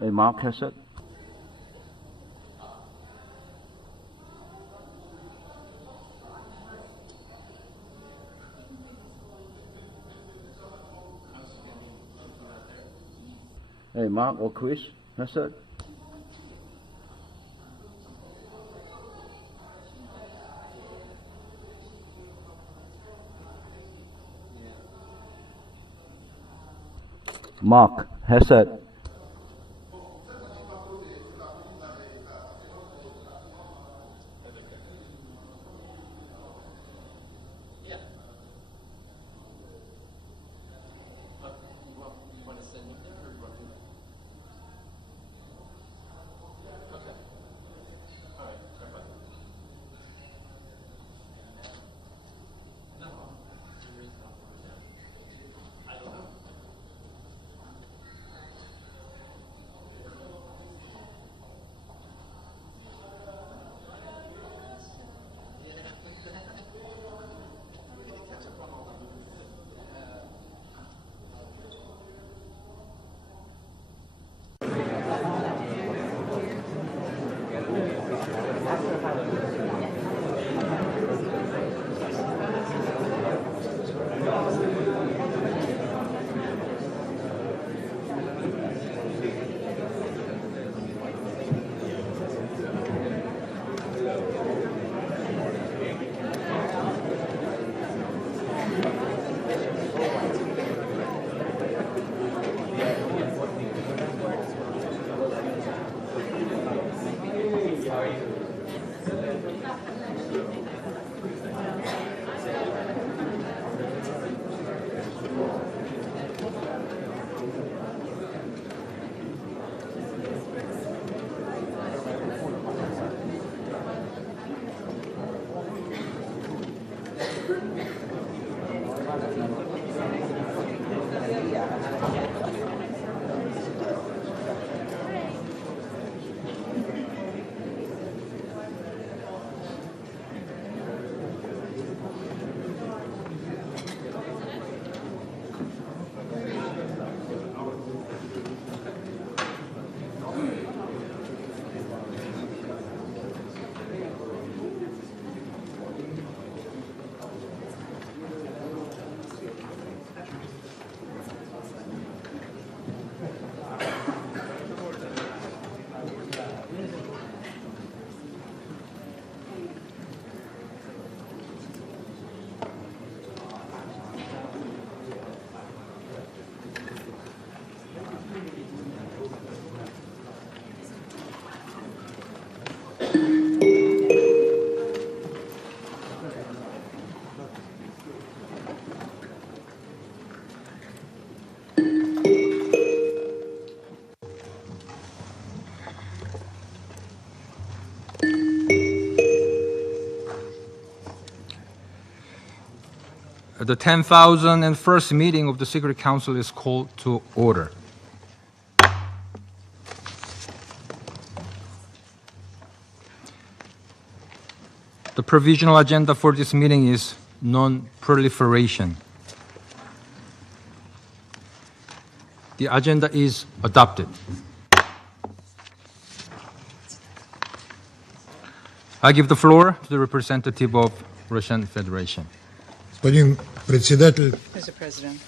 Mark has it. Mark or Chris, that's it. Mark has it. The 10,001st meeting of the Security Council is called to order. The provisional agenda for this meeting is non-proliferation. The agenda is adopted. I give the floor to the representative of Russian Federation. Господин председатель, Mr. President,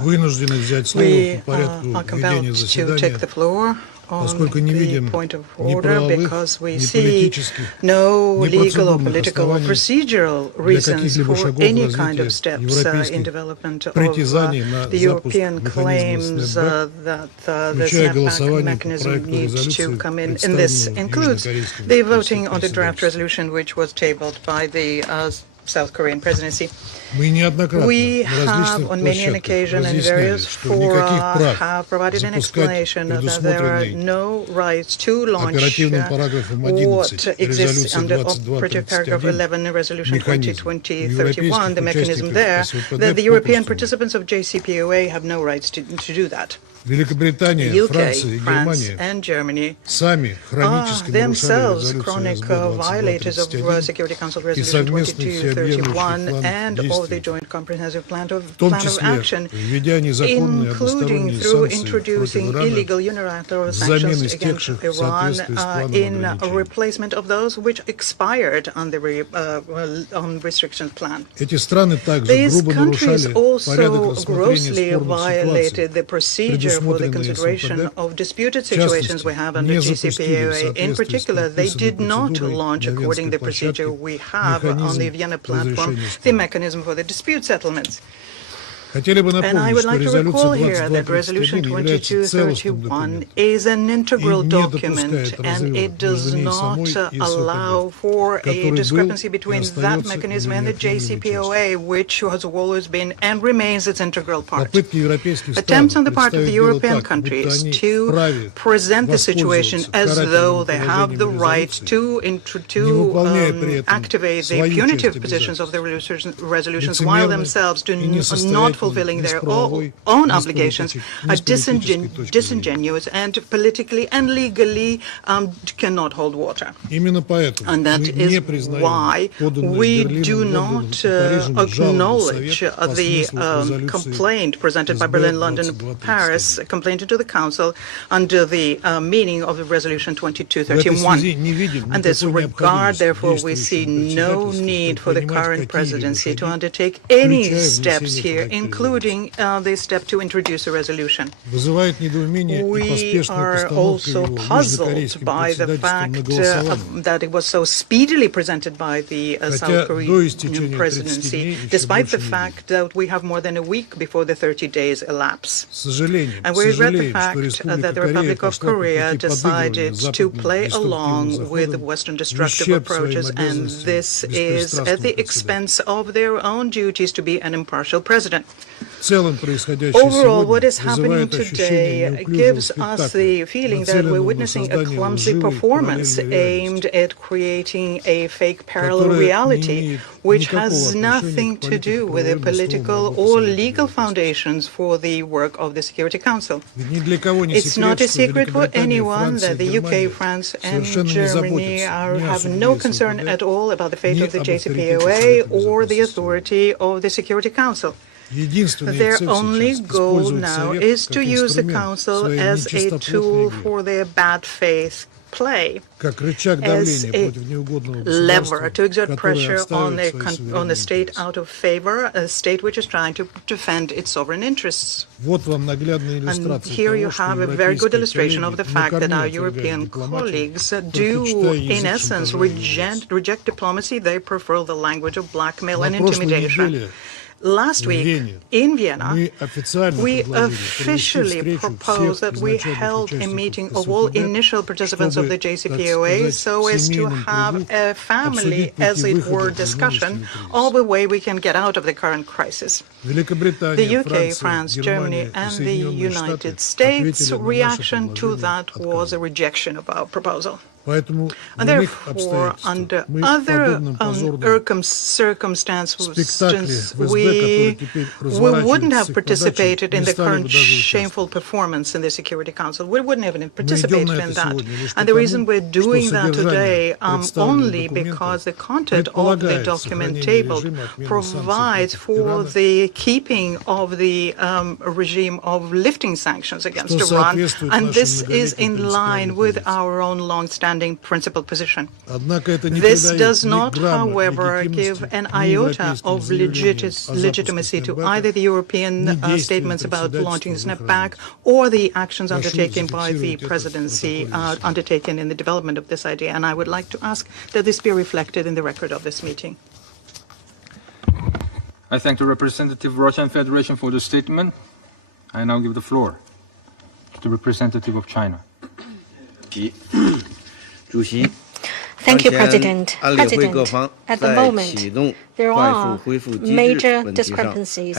вынуждены взять слово we по порядку are ведения compelled to заседания, take the floor on поскольку не the видим point of ни order правовых, because we ни see политических, no ни legal or процедурных political or оснований procedural для reasons каких-либо for шагов any в kind of развитии steps in европейских development of притязаний на the запуск European механизма claims снэпбэк, that the включая snapback голосование по mechanism проекту needs to резолюции, come in. And this представленному includes южнокорейским the voting on the draft председательством. resolution which was tabled by the South Korean presidency. Мы неоднократно We на have различных on many an площадках occasion in разъясняли, various что никаких fora прав have provided an запускать explanation that there are предусмотренный no rights to launch оперативным параграфом 11 what exists резолюции under operative paragraph 2231 11 resolution механизм. 2020-31, the mechanism there, that the European participants of JCPOA have no rights to do that. Великобритания, Франция и UK, France, Германия and Germany сами хронически нарушали themselves резолюцию chronic СБ violators of 2231 Security Council и Resolution совместные все 2231 and of the Joint Comprehensive Plan of Action, including through introducing illegal unilateral sanctions against Iran in a replacement of those which expired on the restrictions plan. These countries also grossly violated the procedure for the consideration of disputed situations we have under JCPOA. In particular, they did not launch, according to the procedure we have on the Vienna platform, the mechanism for the dispute settlements. And I would like to recall here that Resolution 2231 is an integral document, and it does not allow for a discrepancy between that mechanism and the JCPOA, which has always been and remains its integral part. Attempts on the part of the European countries to present the situation as though they have the right to activate the punitive positions of the resolutions while themselves do not fulfilling their own obligations are disingenuous and politically and legally cannot hold water. And that is why we do not acknowledge the complaint presented by Berlin, London, Paris, complaint to the Council under the meaning of the Resolution 2231. In this regard, therefore, we see no need for the current presidency to undertake any steps here, including the step to introduce a resolution. We are also puzzled by the fact that it was so speedily presented by the South Korean presidency, despite the fact that we have more than a week before the 30 days elapse. And we regret the fact that the Republic of Korea decided to play along with the Western destructive approaches, and this is at the expense of their own duties to be an impartial president. Overall, what is happening today gives us the feeling that we're witnessing a clumsy performance aimed at creating a fake parallel reality, which has nothing to do with the political or legal foundations for the work of the Security Council. It's not a secret for anyone that the UK, France, and Germany have no concern at all about the fate of the JCPOA or the authority of the Security Council. Their only goal now is to use the Council as a tool for their bad faith play, as a lever to exert pressure on a state out of favor, a state which is trying to defend its sovereign interests. And here you have a very good illustration of the fact that our European colleagues do, in essence, reject diplomacy. They prefer the language of blackmail and intimidation. Last week in Vienna, we officially proposed that we held a meeting of all initial participants of the JCPOA so as to have a family, as it were, discussion of the way we can get out of the current crisis. The UK, France, Germany, and the United States' reaction to that was a rejection of our proposal. And therefore, under other circumstances, we wouldn't have participated in the current shameful performance in the Security Council. We wouldn't have participated in that. And the reason we're doing that today only because the content of the document tabled provides for the keeping of the regime of lifting sanctions against Iran. And this is in line with our own long-standing principled position. This does not, however, give an iota of legitimacy to either the European statements about launching snapback or the actions undertaken by the presidency undertaken in the development of this idea. And I would like to ask that this be reflected in the record of this meeting. I thank the representative of Russian Federation for the statement. I now give the floor to the representative of China. Thank you, President. At the moment, there are major discrepancies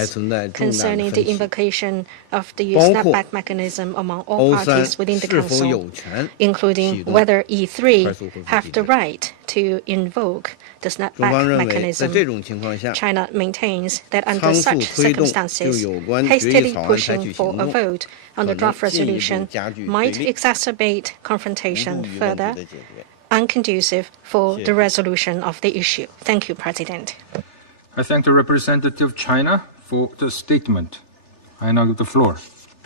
concerning the invocation of the snapback mechanism among all parties within the Council, including whether E3 have the right to invoke the snapback mechanism. China maintains that under such circumstances, hastily pushing for a vote on the draft resolution might exacerbate confrontation further, unconducive for the resolution of the issue. Thank you, President. I thank the representative of China for the statement. I now give the floor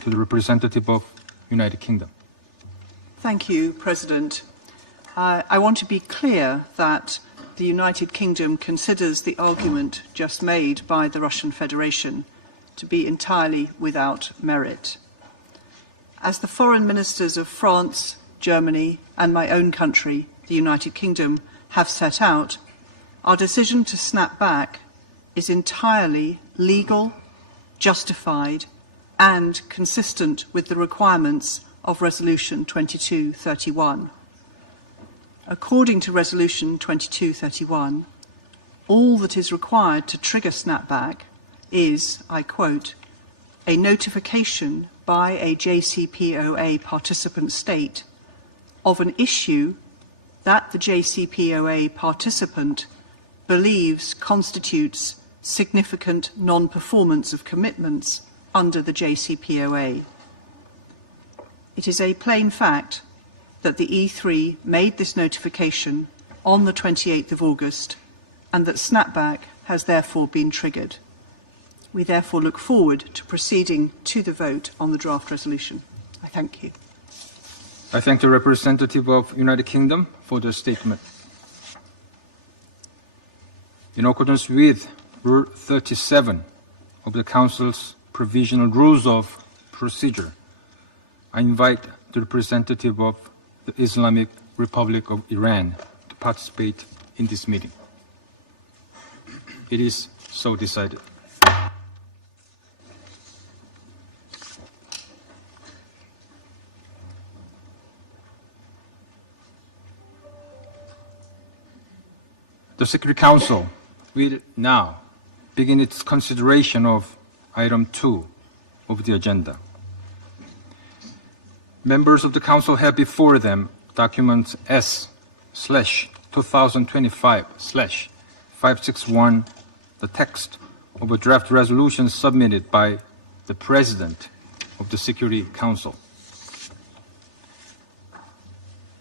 to the representative of United Kingdom. Thank you, President. I want to be clear that the United Kingdom considers the argument just made by the Russian Federation to be entirely without merit. As the foreign ministers of France, Germany, and my own country, the United Kingdom, have set out, our decision to snap back is entirely legal, justified, and consistent with the requirements of Resolution 2231. According to Resolution 2231, all that is required to trigger snapback is, I quote, a notification by a JCPOA participant state of an issue that the JCPOA participant believes constitutes significant non-performance of commitments under the JCPOA. It is a plain fact that the E3 made this notification on the 28th of August and that snapback has therefore been triggered. We therefore look forward to proceeding to the vote on the draft resolution. I thank you. I thank the representative of United Kingdom for the statement. In accordance with Rule 37 of the Council's Provisional Rules of Procedure, I invite the representative of the Islamic Republic of Iran to participate in this meeting. It is so decided. The Security Council will now begin its consideration of item 2 of the agenda. Members of the Council have before them documents S/2025/561, the text of a draft resolution submitted by the President of the Security Council.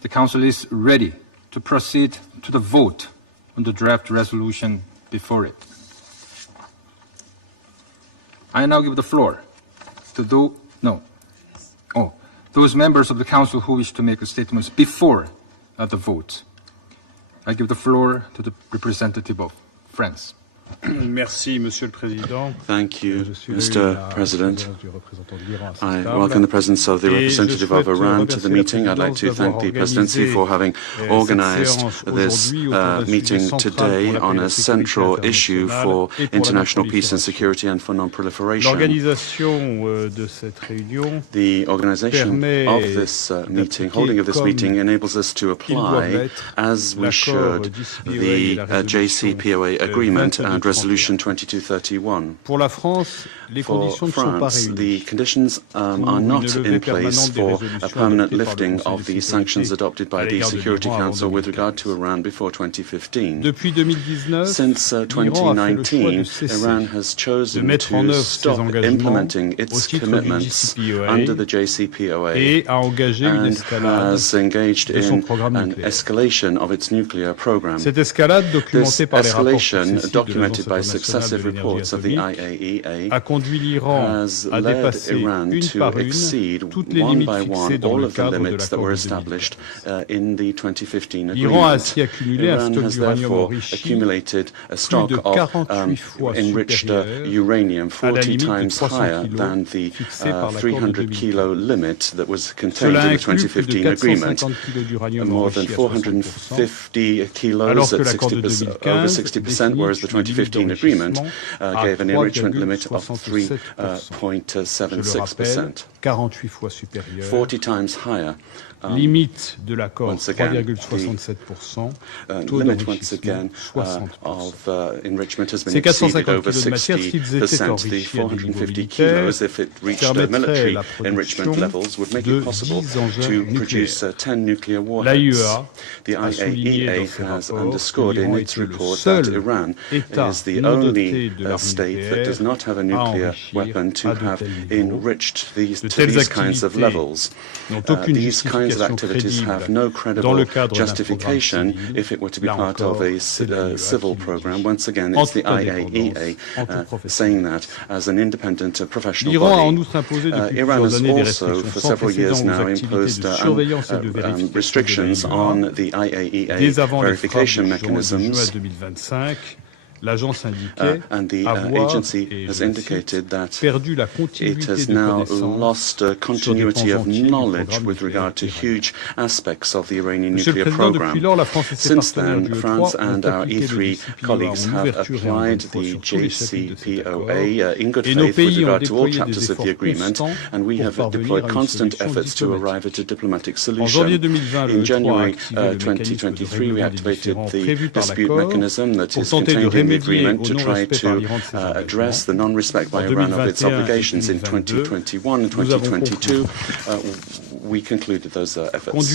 The Council is ready to proceed to the vote on the draft resolution before it. I now give the floor to those members of the Council who wish to make statements before the vote. I give the floor to the representative of France. Merci, Monsieur le Président. Thank you, Mr. President. I welcome the presence of the representative of Iran to the meeting. I'd like to thank the Presidency for having organized this meeting today on a central issue for international peace and security and for non-proliferation. The organization of this meeting, holding of this meeting, enables us to apply, as we should, the JCPOA agreement and Resolution 2231. For France, the conditions are not in place for a permanent lifting of the sanctions adopted by the Security Council with regard to Iran before 2015. Since 2019, Iran has chosen to stop implementing its commitments under the JCPOA and has engaged in an escalation of its nuclear program. This escalation, documented by successive reports of the IAEA, has led Iran to exceed one by one all of the limits that were established in the 2015 agreement. Iran has therefore accumulated a stock of enriched uranium 40 times higher than the 300 kilo limit that was contained in the 2015 agreement. More than 450 kilos at over 60%, whereas the 2015 agreement gave an enrichment limit of 3.76%, 40 times higher. Limite de l'accord 3,67%. Limit once again of enrichment has been exceeded over 60%. The 450 kilos, if it reached military enrichment levels, would make it possible to produce 10 nuclear warheads. The IAEA has underscored in its report that Iran is the only state that does not have a nuclear weapon to have enriched to these kinds of levels. These kinds related activities have no credible justification if it were to be part of a civil program. Once again, it's the IAEA saying that as an independent professional body. Iran has also, for several years now, imposed restrictions on the IAEA verification mechanisms. And the agency has indicated that it has now lost continuity of knowledge with regard to huge aspects of the Iranian nuclear program. Since then, France and our E3 colleagues have applied the JCPOA in good faith with regard to all chapters of the agreement, and we have deployed constant efforts to arrive at a diplomatic solution. In January 2023, we activated the dispute mechanism that is contained in the agreement to try to address the non-respect by Iran of its obligations. In 2021 and 2022, we concluded those efforts.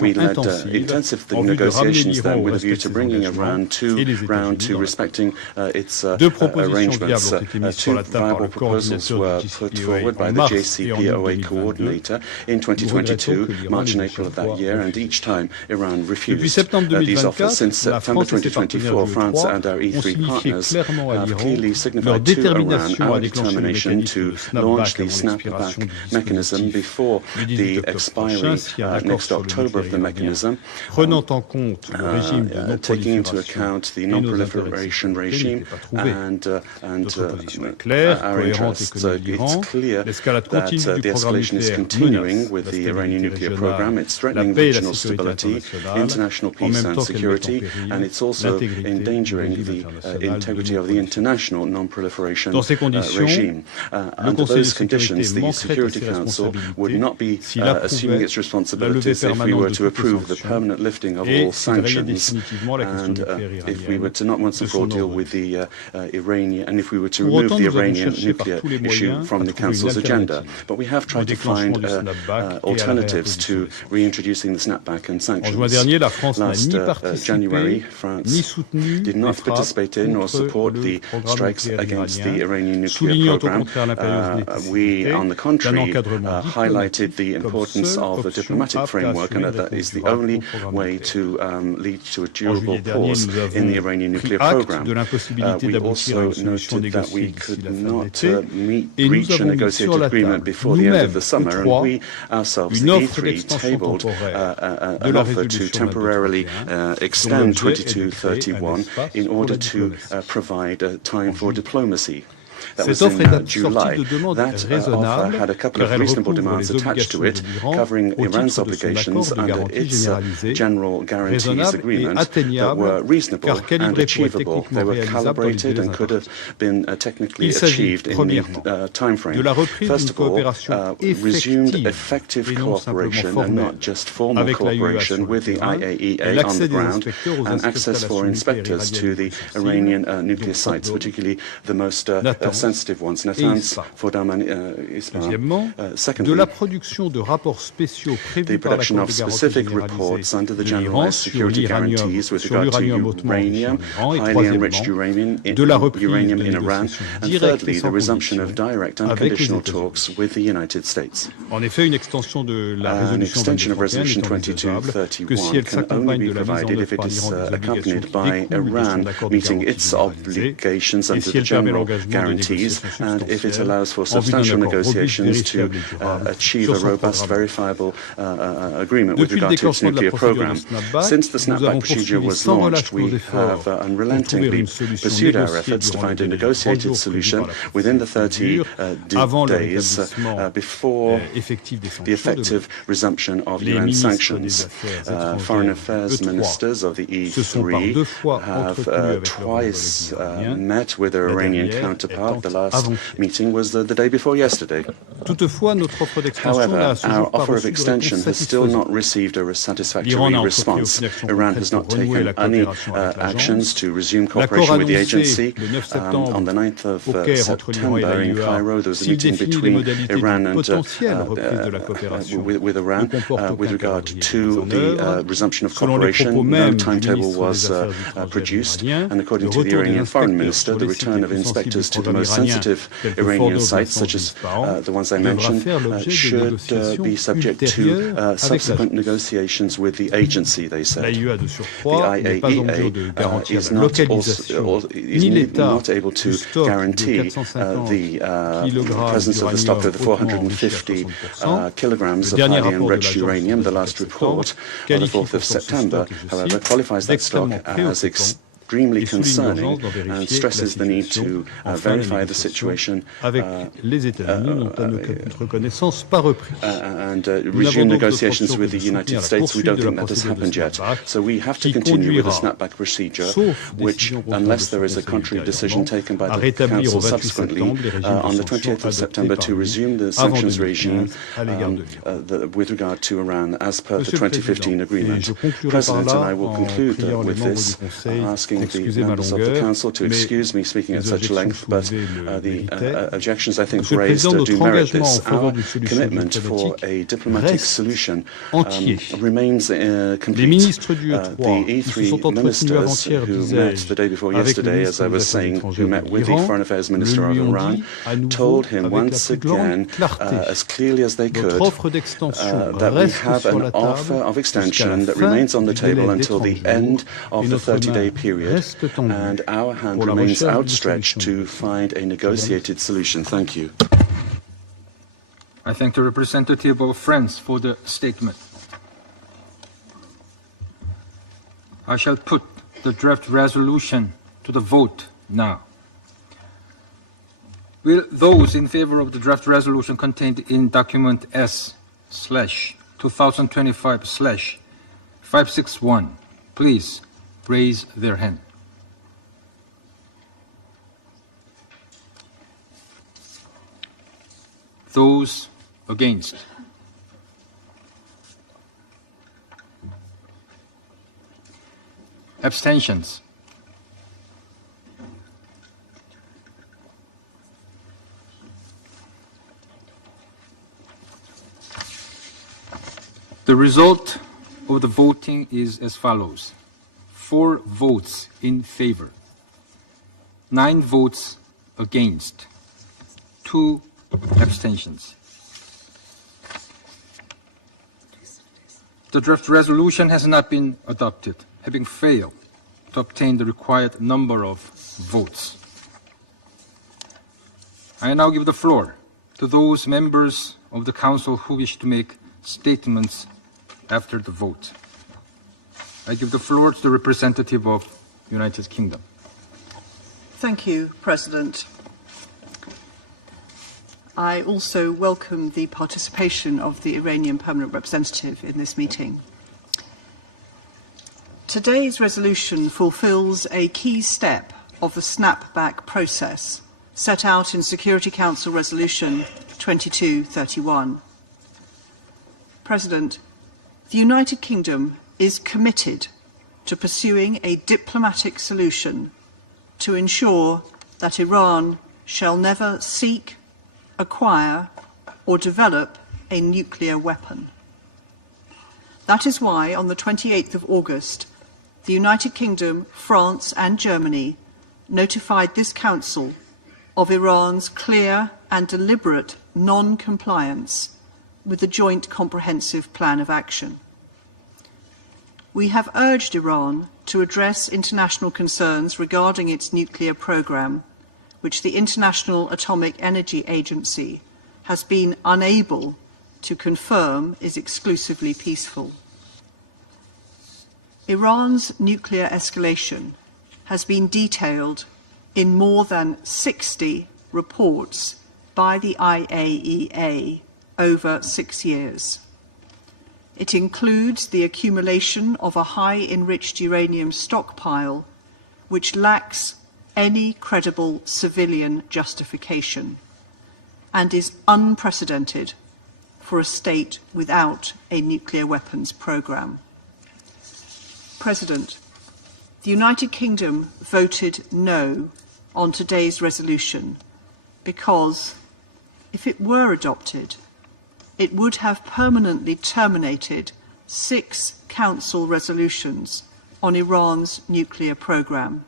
We led intensive negotiations then with a view to bringing Iran round to respecting its arrangements. Two viable proposals were put forward by the JCPOA coordinator in 2022, March and April of that year, and each time Iran refused these offers. Since September 2024, France and our E3 partners have clearly signified to Iran our determination to launch the snapback mechanism before the expiry next October of the mechanism, taking into account the non-proliferation regime and our interests. It's clear that the escalation is continuing with the Iranian nuclear program. It's threatening regional stability, international peace and security, and it's also endangering the integrity of the international non-proliferation regime. Under those conditions, the Security Council would not be assuming its responsibilities if we were to approve the permanent lifting of all sanctions, and if we were to not once and for all deal with the Iranian, and if we were to remove the Iranian nuclear issue from the Council's agenda. But we have tried to find alternatives to reintroducing the snapback and sanctions. Last January, France did not participate in or support the strikes against the Iranian nuclear program. We, on the contrary, highlighted the importance of a diplomatic framework, and that is the only way to lead to a durable pause in the Iranian nuclear program. We also noted that we could not reach a negotiated agreement before the end of the summer, and we ourselves, the E3, tabled an offer to temporarily extend 2231 in order to provide time for diplomacy. That was in July. That offer had a couple of reasonable demands attached to it, covering Iran's obligations under its general guarantees agreement that were reasonable and achievable. They were calibrated and could have been technically achieved in the time frame. First of all, resumed effective cooperation and not just formal cooperation with the IAEA on the ground, and access for inspectors to the Iranian nuclear sites, particularly the most sensitive ones, Natanz, Fordam and Isfahan. Secondly, the production of specific reports under the generalized security guarantees with regard to uranium, highly enriched uranium in Iran, and thirdly, the resumption of direct unconditional talks with the United States. An extension of Resolution 2231 can only be provided if it is accompanied by Iran meeting its obligations under the general guarantees, and if it allows for substantial negotiations to achieve a robust, verifiable agreement with regard to its nuclear program. Since the snapback procedure was launched, we have unrelentingly pursued our efforts to find a negotiated solution within the 30 days before the effective resumption of UN sanctions. Foreign affairs ministers of the E3 have twice met with their Iranian counterpart. The last meeting was the day before yesterday. However, our offer of extension has still not received a satisfactory response. Iran has not taken any actions to resume cooperation with the agency. On the 9th of September in Cairo, there was a meeting between Iran and with Iran with regard to the resumption of cooperation. No timetable was produced, and according to the Iranian foreign minister, the return of inspectors to the most sensitive Iranian sites, such as the ones I mentioned, should be subject to subsequent negotiations with the agency, they said. The IAEA is not able to guarantee the presence of the stock of the 450 kilograms of highly enriched uranium. The last report on the 4th of September, however, qualifies that stock as extremely concerning and stresses the need to verify the situation and resume negotiations with the United States. We don't think that has happened yet. So we have to continue with the snapback procedure, which, unless there is a contrary decision taken by the Council subsequently, on the 28th of September to resume the sanctions regime with regard to Iran as per the 2015 agreement. President, and I will conclude with this, asking the members of the Council to excuse me speaking at such length, but the objections I think raised do merit this. Our commitment for a diplomatic solution remains complete. The E3 ministers who met the day before yesterday, as I was saying, who met with the Foreign Affairs Minister of Iran, told him once again, as clearly as they could, that we have an offer of extension that remains on the table until the end of the 30-day period, and our hand remains outstretched to find a negotiated solution. Thank you. I thank the representative of France for the statement. I shall put the draft resolution to the vote now. Will those in favor of the draft resolution contained in document S/2025/561 please raise their hand? Those against? Abstentions? The result of the voting is as follows: 4 votes in favor, 9 votes against, 2 abstentions. The draft resolution has not been adopted, having failed to obtain the required number of votes. I now give the floor to those members of the Council who wish to make statements after the vote. I give the floor to the representative of the United Kingdom. Thank you, President. I also welcome the participation of the Iranian Permanent Representative in this meeting. Today's resolution fulfills a key step of the snapback process set out in Security Council Resolution 2231. President, the United Kingdom is committed to pursuing a diplomatic solution to ensure that Iran shall never seek, acquire, or develop a nuclear weapon. That is why, on the 28th of August, the United Kingdom, France, and Germany notified this Council of Iran's clear and deliberate non-compliance with the Joint Comprehensive Plan of Action. We have urged Iran to address international concerns regarding its nuclear program, which the International Atomic Energy Agency has been unable to confirm is exclusively peaceful. Iran's nuclear escalation has been detailed in more than 60 reports by the IAEA over 6 years. It includes the accumulation of a high-enriched uranium stockpile which lacks any credible civilian justification and is unprecedented for a state without a nuclear weapons program. President, the United Kingdom voted no on today's resolution because, if it were adopted, it would have permanently terminated 6 Council resolutions on Iran's nuclear program,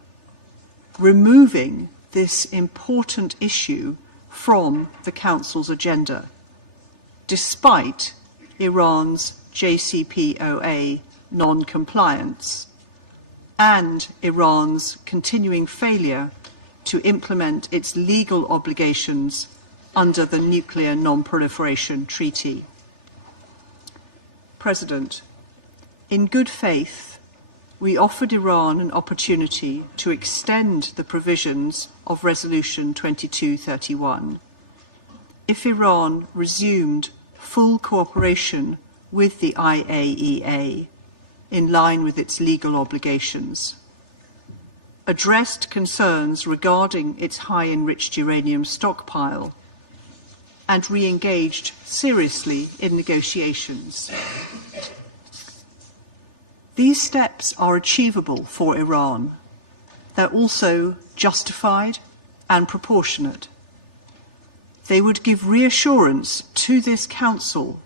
removing this important issue from the Council's agenda despite Iran's JCPOA non-compliance and Iran's continuing failure to implement its legal obligations under the Nuclear Non-Proliferation Treaty. President, in good faith, we offered Iran an opportunity to extend the provisions of Resolution 2231 if Iran resumed full cooperation with the IAEA in line with its legal obligations, addressed concerns regarding its high-enriched uranium stockpile, and re-engaged seriously in negotiations. These steps are achievable for Iran. They're also justified and proportionate. They would give reassurance to this Council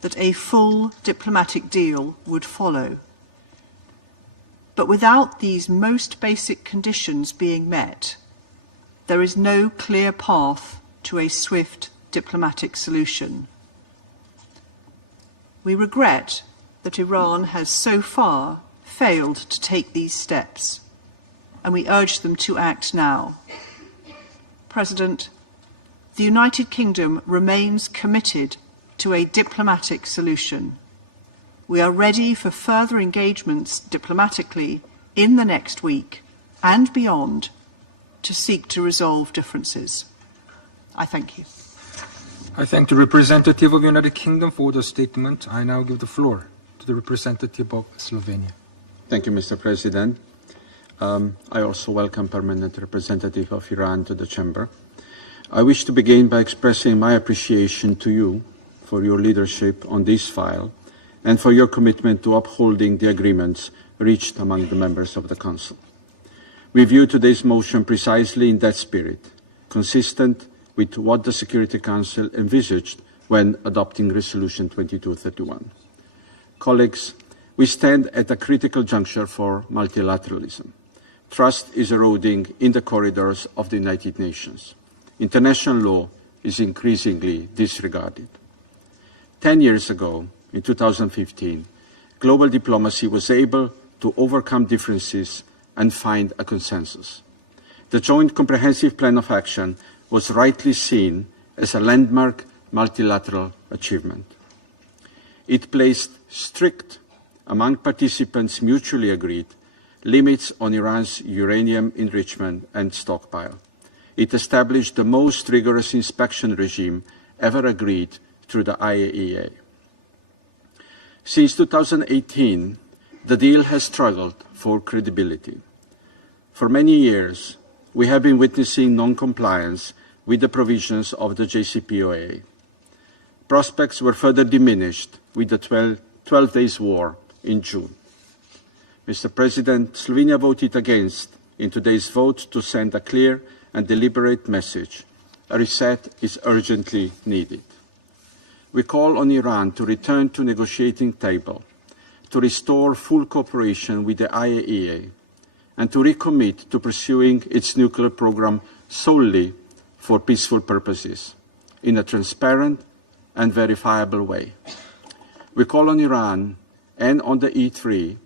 that a full diplomatic deal would follow. But without these most basic conditions being met, there is no clear path to a swift diplomatic solution. We regret that Iran has so far failed to take these steps, and we urge them to act now. President, the United Kingdom remains committed to a diplomatic solution. We are ready for further engagements diplomatically in the next week and beyond to seek to resolve differences. I thank you. I thank the representative of the United Kingdom for the statement. I now give the floor to the representative of Slovenia. Thank you, Mr. President. I also welcome Permanent Representative of Iran to the Chamber. I wish to begin by expressing my appreciation to you for your leadership on this file and for your commitment to upholding the agreements reached among the members of the Council. We view today's motion precisely in that spirit, consistent with what the Security Council envisaged when adopting Resolution 2231. Colleagues, we stand at a critical juncture for multilateralism. Trust is eroding in the corridors of the United Nations. International law is increasingly disregarded. 10 years ago, in 2015, global diplomacy was able to overcome differences and find a consensus. The Joint Comprehensive Plan of Action was rightly seen as a landmark multilateral achievement. It placed strict, among participants mutually agreed, limits on Iran's uranium enrichment and stockpile. It established the most rigorous inspection regime ever agreed through the IAEA. Since 2018, the deal has struggled for credibility. For many years, we have been witnessing non-compliance with the provisions of the JCPOA. Prospects were further diminished with the 12 days war in June. Mr. President, Slovenia voted against in today's vote to send a clear and deliberate message. A reset is urgently needed. We call on Iran to return to the negotiating table, to restore full cooperation with the IAEA, and to recommit to pursuing its nuclear program solely for peaceful purposes, in a transparent and verifiable way. We call on Iran and on the E3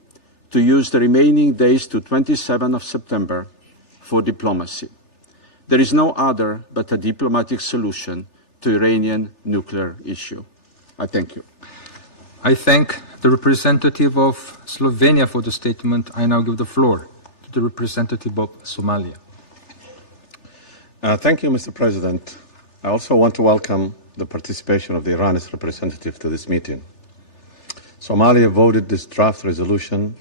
to use the remaining days to 27 of September for diplomacy. There is no other but a diplomatic solution to Iranian nuclear issue. I thank you. I thank the representative of Slovenia for the statement. I now give the floor to the representative of Somalia. Thank you, Mr. President. I also want to welcome the participation of the Iranian representative to this meeting. Somalia voted this draft resolution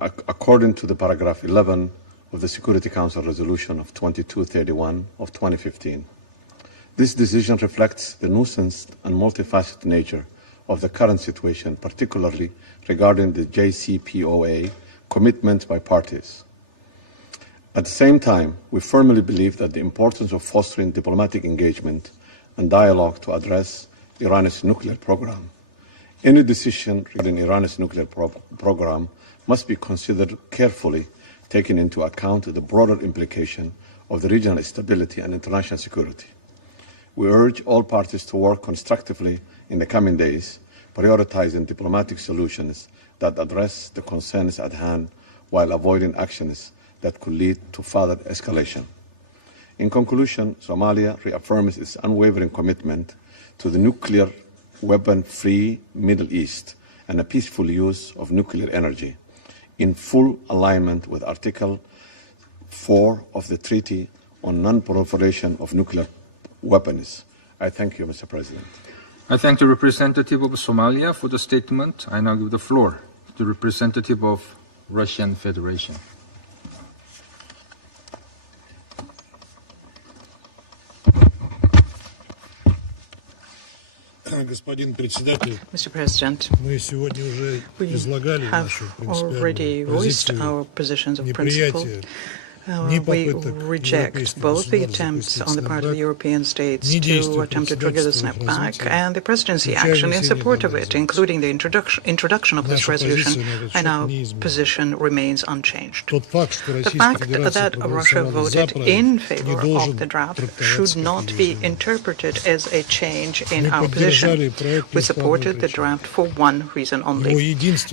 according to the paragraph 11 of the Security Council Resolution of 2231 of 2015. This decision reflects the nuanced and multifaceted nature of the current situation, particularly regarding the JCPOA commitment by parties. At the same time, we firmly believe that the importance of fostering diplomatic engagement and dialogue to address Iran's nuclear program. Any decision regarding Iran's nuclear program must be considered carefully, taking into account the broader implication of the regional stability and international security. We urge all parties to work constructively in the coming days, prioritizing diplomatic solutions that address the concerns at hand while avoiding actions that could lead to further escalation. In conclusion, Somalia reaffirms its unwavering commitment to the nuclear weapon-free Middle East and a peaceful use of nuclear energy, in full alignment with Article 4 of the Treaty on Non-Proliferation of Nuclear Weapons. I thank you, Mr. President. I thank the representative of Somalia for the statement. I now give the floor to the representative of Russian Federation. Mr. President, we have already voiced our positions of principle. We reject both the attempts on the part of the European states to attempt to trigger the snapback and the presidency action in support of it, including the introduction of this resolution, and our position remains unchanged. The fact that Russia voted in favor of the draft should not be interpreted as a change in our position. We supported the draft for one reason only.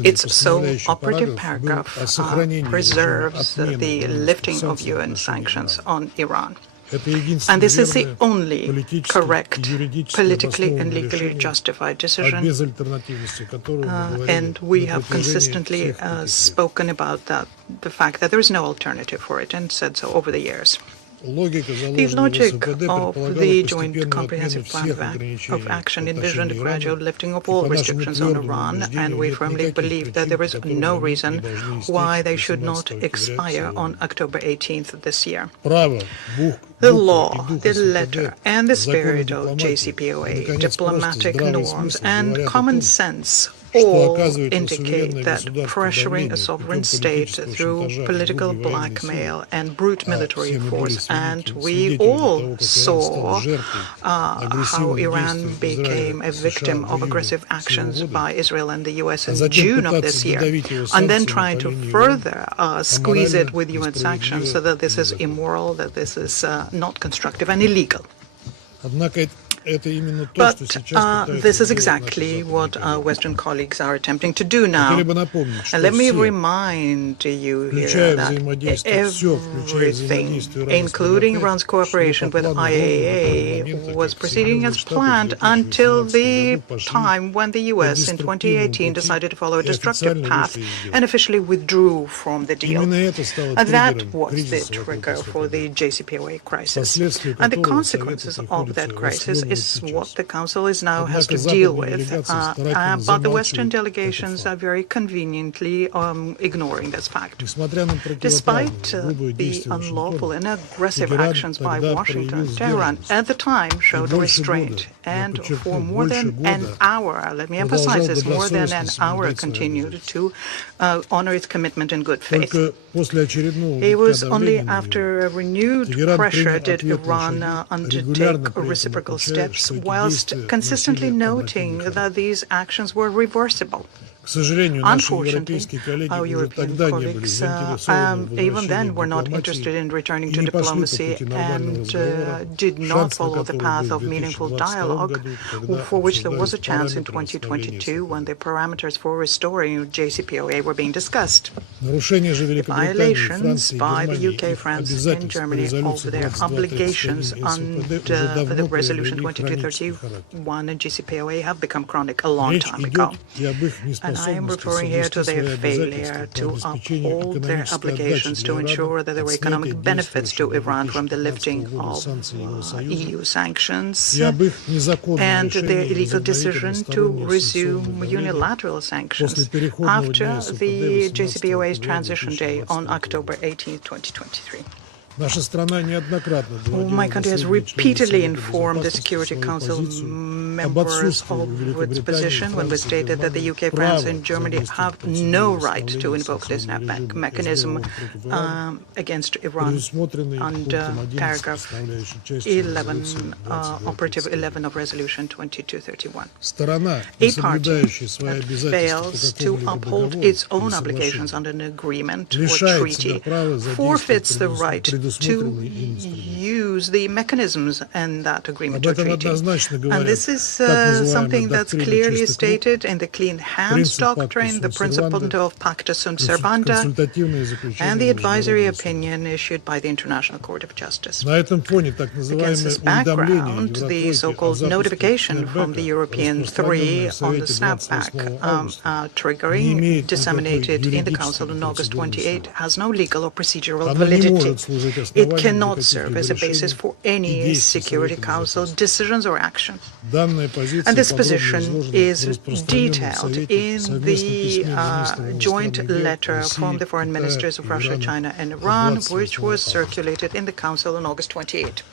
Its sole operative paragraph preserves the lifting of UN sanctions on Iran. And this is the only correct, politically and legally justified decision. And we have consistently spoken about the fact that there is no alternative for it, and said so over the years. The logic of the Joint Comprehensive Plan of Action envisioned a gradual lifting of all restrictions on Iran, and we firmly believe that there is no reason why they should not expire on October 18th this year. The law, the letter, and the spirit of JCPOA, diplomatic norms, and common sense all indicate that pressuring a sovereign state through political blackmail and brute military force, and we all saw how Iran became a victim of aggressive actions by Israel and the US in June of this year, and then trying to further squeeze it with UN sanctions, so that this is immoral, that this is not constructive and illegal. But this is exactly what our Western colleagues are attempting to do now. And let me remind you here that everything, including Iran's cooperation with IAEA, was proceeding as planned until the time when the US in 2018 decided to follow a destructive path and officially withdrew from the deal. That was the trigger for the JCPOA crisis. And the consequences of that crisis is what the Council now has to deal with, but the Western delegations are very conveniently ignoring this fact. Despite the unlawful and aggressive actions by Washington, Tehran at the time showed restraint, and for more than an hour, let me emphasize this, more than an hour continued to honor its commitment in good faith. It was only after a renewed pressure did Iran undertake reciprocal steps, whilst consistently noting that these actions were reversible. Unfortunately, our European colleagues even then were not interested in returning to diplomacy and did not follow the path of meaningful dialogue, for which there was a chance in 2022 when the parameters for restoring JCPOA were being discussed. The violations by the UK, France, and Germany of their obligations under the Resolution 2231 and JCPOA have become chronic a long time ago. And I am referring here to their failure to uphold their obligations to ensure that there were economic benefits to Iran from the lifting of EU sanctions, and their illegal decision to resume unilateral sanctions after the JCPOA's transition day on October 18, 2023. My country has repeatedly informed the Security Council members of its position when we stated that the UK, France, and Germany have no right to invoke this snapback mechanism against Iran under paragraph 11, operative 11 of Resolution 2231. A party that fails to uphold its own obligations under an agreement or treaty forfeits the right to use the mechanisms in that agreement or treaty. And this is something that's clearly stated in the clean hands doctrine, the principle of pacta sunt servanda, and the advisory opinion issued by the International Court of Justice. Against this background, the so-called notification from the European Three on the snapback triggering disseminated in the Council on August 28 has no legal or procedural validity. It cannot serve as a basis for any Security Council decisions or action. And this position is detailed in the joint letter from the foreign ministers of Russia, China, and Iran, which was circulated in the Council on August 28.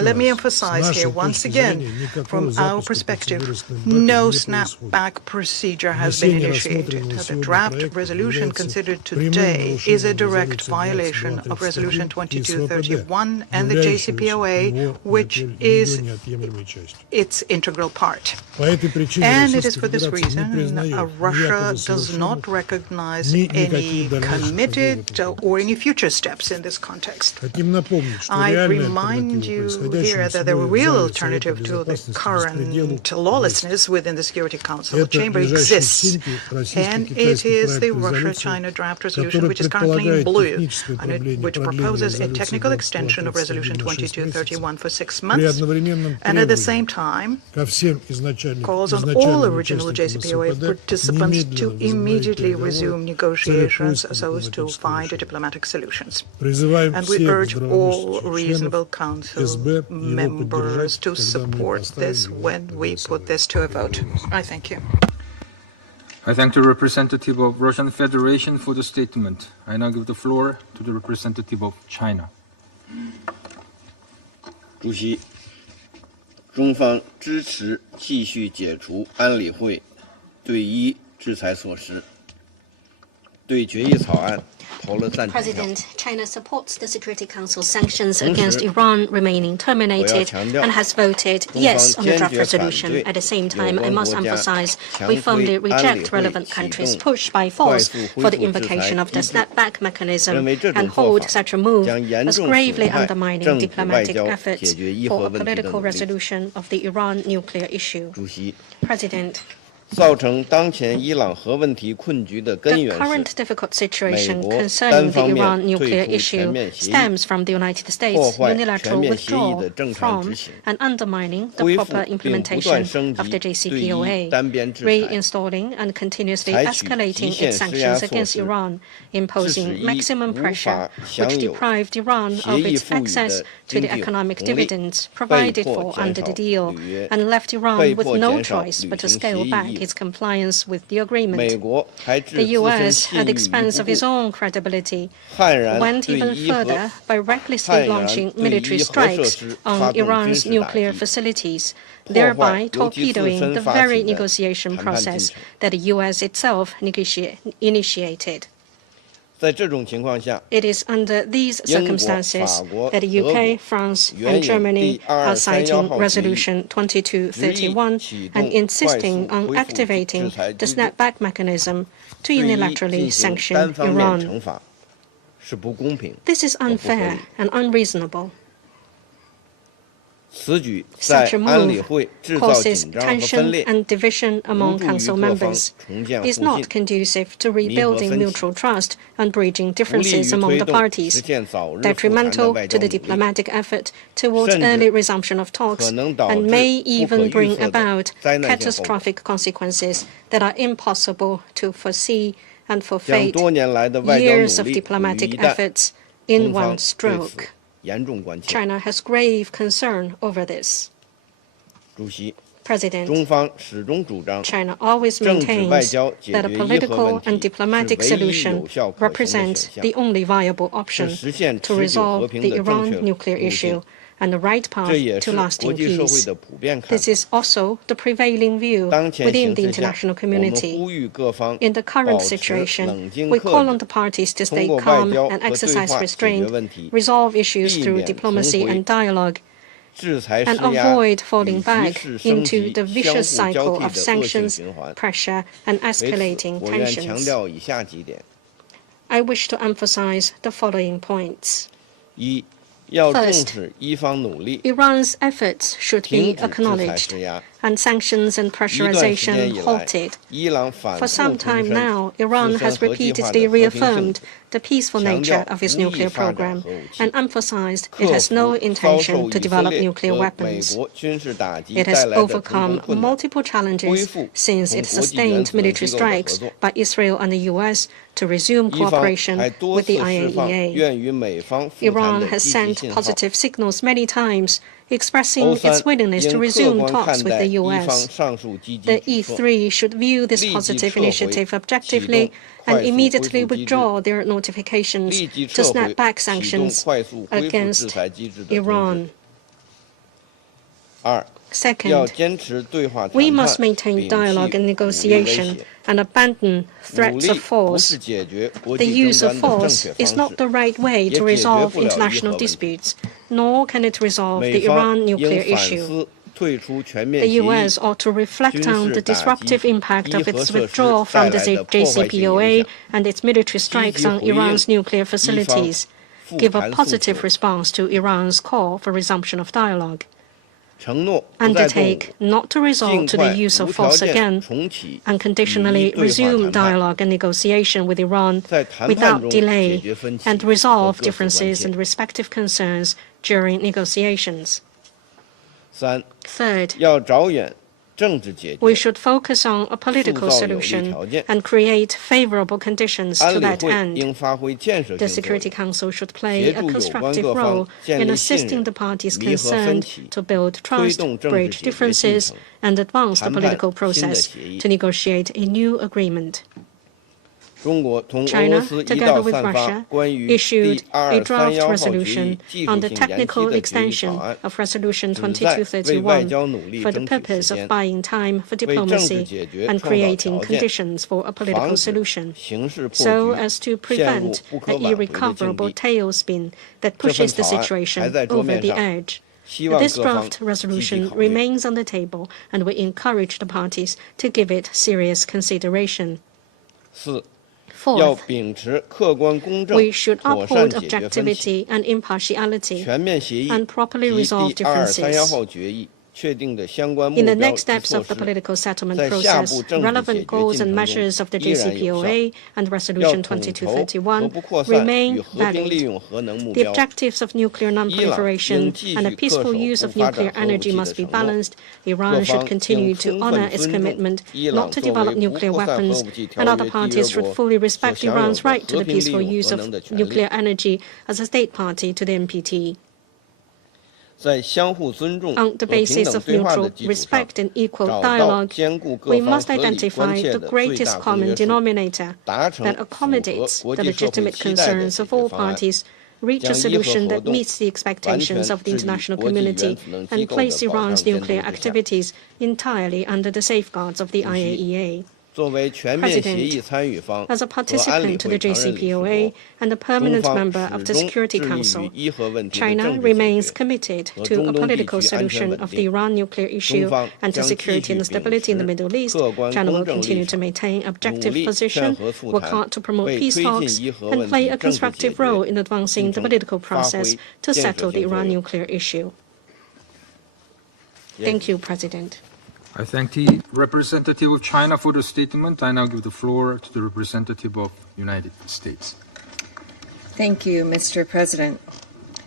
Let me emphasize here once again, from our perspective, no snapback procedure has been initiated. The draft resolution considered today is a direct violation of Resolution 2231 and the JCPOA, which is its integral part. And it is for this reason Russia does not recognize any committed or any future steps in this context. I remind you here that the real alternative to the current lawlessness within the Security Council chamber exists, and it is the Russia-China draft resolution, which is currently in blue, and which proposes a technical extension of Resolution 2231 for 6 months, and at the same time calls on all original JCPOA participants to immediately resume negotiations so as to find diplomatic solutions. And we urge all reasonable Council members to support this when we put this to a vote. I thank you. I thank the representative of Russian Federation for the statement. I now give the floor to the representative of China. 主席，中方支持继续解除安理会对伊制裁措施，对决议草案 President, China supports the Security Council sanctions against Iran remaining terminated and has voted yes on the draft resolution. At the same time, I must emphasize we firmly reject relevant countries' push by force for the invocation of the snapback mechanism and hold such a move as gravely undermining diplomatic efforts for a political resolution of the Iran nuclear issue. President, the current difficult situation concerning the Iran nuclear issue stems from the United States' unilateral withdrawal from and undermining the proper implementation of the JCPOA, reinstalling and continuously escalating its sanctions against Iran, imposing maximum pressure, which deprived Iran of its access to the economic dividends provided for under the deal, and left Iran with no choice but to scale back its compliance with the agreement. The U.S., at the expense of its own credibility, went even further by recklessly launching military strikes on Iran's nuclear facilities, thereby torpedoing the very negotiation process that the U.S. itself initiated. It is under these circumstances that the UK, France, and Germany are citing Resolution 2231 and insisting on activating the snapback mechanism to unilaterally sanction Iran. This is unfair and unreasonable. Such a move causes tension and division among Council members, is not conducive to rebuilding mutual trust and bridging differences among the parties, detrimental to the diplomatic effort towards early resumption of talks, and may even bring about catastrophic consequences that are impossible to foresee and forfeit years of diplomatic efforts in one stroke. China has grave concern over this. President, China always maintains that a political and diplomatic solution represents the only viable option to resolve the Iran nuclear issue and the right path to lasting peace. This is also the prevailing view within the international community. In the current situation, we call on the parties to stay calm and exercise restraint, resolve issues through diplomacy and dialogue, and avoid falling back into the vicious cycle of sanctions, pressure, and escalating tensions. I wish to emphasize the following points. First, Iran's efforts should be acknowledged and sanctions and pressurization halted. For some time now, Iran has repeatedly reaffirmed the peaceful nature of its nuclear program and emphasized it has no intention to develop nuclear weapons. It has overcome multiple challenges since it sustained military strikes by Israel and the US to resume cooperation with the IAEA. Iran has sent positive signals many times, expressing its willingness to resume talks with the US. The E3 should view this positive initiative objectively and immediately withdraw their notifications to snap back sanctions against Iran. Second, we must maintain dialogue and negotiation and abandon threats of force. The use of force is not the right way to resolve international disputes, nor can it resolve the Iran nuclear issue. The US ought to reflect on the disruptive impact of its withdrawal from the JCPOA and its military strikes on Iran's nuclear facilities, give a positive response to Iran's call for resumption of dialogue, undertake not to resort to the use of force again, unconditionally resume dialogue and negotiation with Iran without delay, and resolve differences and respective concerns during negotiations. Third, we should focus on a political solution and create favorable conditions to that end. The Security Council should play a constructive role in assisting the parties concerned to build trust, bridge differences, and advance the political process to negotiate a new agreement. China, together with Russia, issued a draft resolution on the technical extension of Resolution 2231 for the purpose of buying time for diplomacy and creating conditions for a political solution, so as to prevent an irrecoverable tailspin that pushes the situation over the edge. This draft resolution remains on the table, and we encourage the parties to give it serious consideration. Fourth, we should uphold objectivity and impartiality and properly resolve differences. In the next steps of the political settlement process, relevant goals and measures of the JCPOA and Resolution 2231 remain valid. The objectives of nuclear non-proliferation and a peaceful use of nuclear energy must be balanced. Iran should continue to honor its commitment not to develop nuclear weapons, and other parties should fully respect Iran's right to the peaceful use of nuclear energy as a state party to the NPT. On the basis of mutual respect and equal dialogue, we must identify the greatest common denominator that accommodates the legitimate concerns of all parties, reach a solution that meets the expectations of the international community, and place Iran's nuclear activities entirely under the safeguards of the IAEA. President, as a participant to the JCPOA and a permanent member of the Security Council, China remains committed to a political solution of the Iran nuclear issue and to security and stability in the Middle East. China will continue to maintain an objective position, work hard to promote peace talks, and play a constructive role in advancing the political process to settle the Iran nuclear issue. Thank you, President. I thank the representative of China for the statement. I now give the floor to the representative of the United States. Thank you, Mr. President.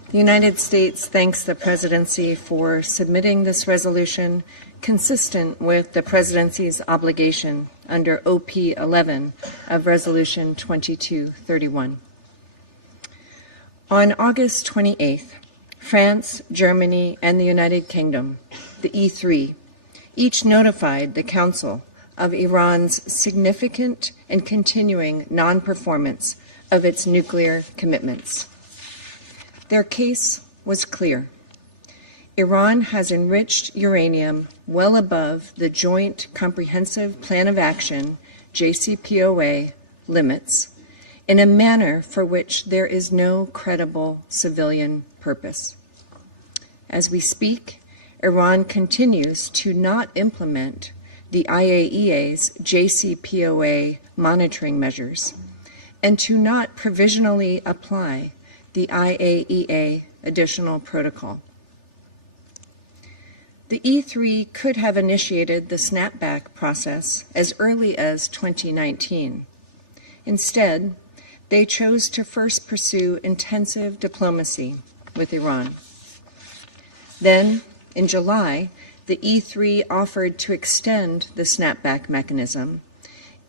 The United States thanks the Presidency for submitting this resolution consistent with the Presidency's obligation under OP 11 of Resolution 2231. On August 28th, France, Germany, and the United Kingdom, the E3, each notified the Council of Iran's significant and continuing non-performance of its nuclear commitments. Their case was clear. Iran has enriched uranium well above the Joint Comprehensive Plan of Action, JCPOA, limits in a manner for which there is no credible civilian purpose. As we speak, Iran continues to not implement the IAEA's JCPOA monitoring measures and to not provisionally apply the IAEA Additional Protocol. The E3 could have initiated the snapback process as early as 2019. Instead, they chose to first pursue intensive diplomacy with Iran. Then, in July, the E3 offered to extend the snapback mechanism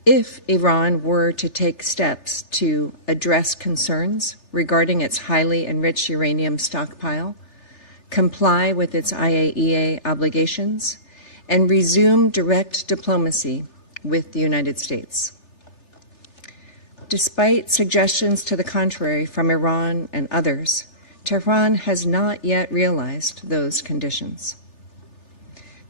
if Iran were to take steps to address concerns regarding its highly enriched uranium stockpile, comply with its IAEA obligations, and resume direct diplomacy with the United States. Despite suggestions to the contrary from Iran and others, Tehran has not yet realized those conditions.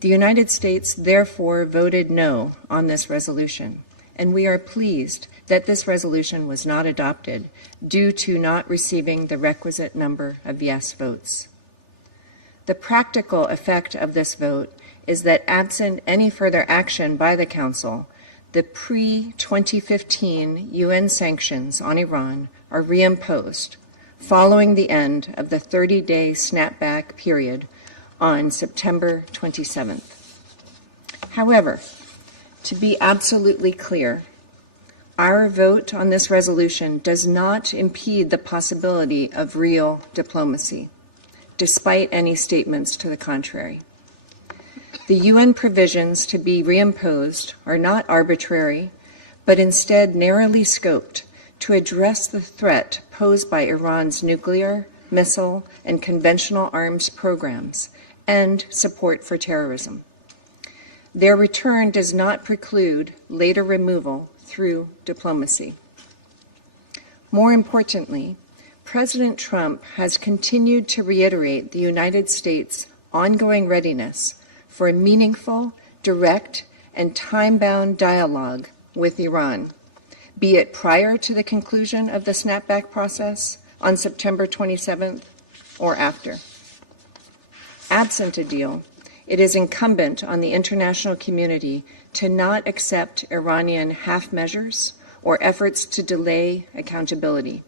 The United States therefore voted no on this resolution, and we are pleased that this resolution was not adopted due to not receiving the requisite number of yes votes. The practical effect of this vote is that absent any further action by the Council, the pre-2015 UN sanctions on Iran are reimposed following the end of the 30-day snapback period on September 27th. However, to be absolutely clear, our vote on this resolution does not impede the possibility of real diplomacy, despite any statements to the contrary. The UN provisions to be reimposed are not arbitrary, but instead narrowly scoped to address the threat posed by Iran's nuclear, missile, and conventional arms programs and support for terrorism. Their return does not preclude later removal through diplomacy. More importantly, President Trump has continued to reiterate the United States' ongoing readiness for a meaningful, direct, and time-bound dialogue with Iran, be it prior to the conclusion of the snapback process on September 27th or after. Absent a deal, it is incumbent on the international community to not accept Iranian half measures or efforts to delay accountability.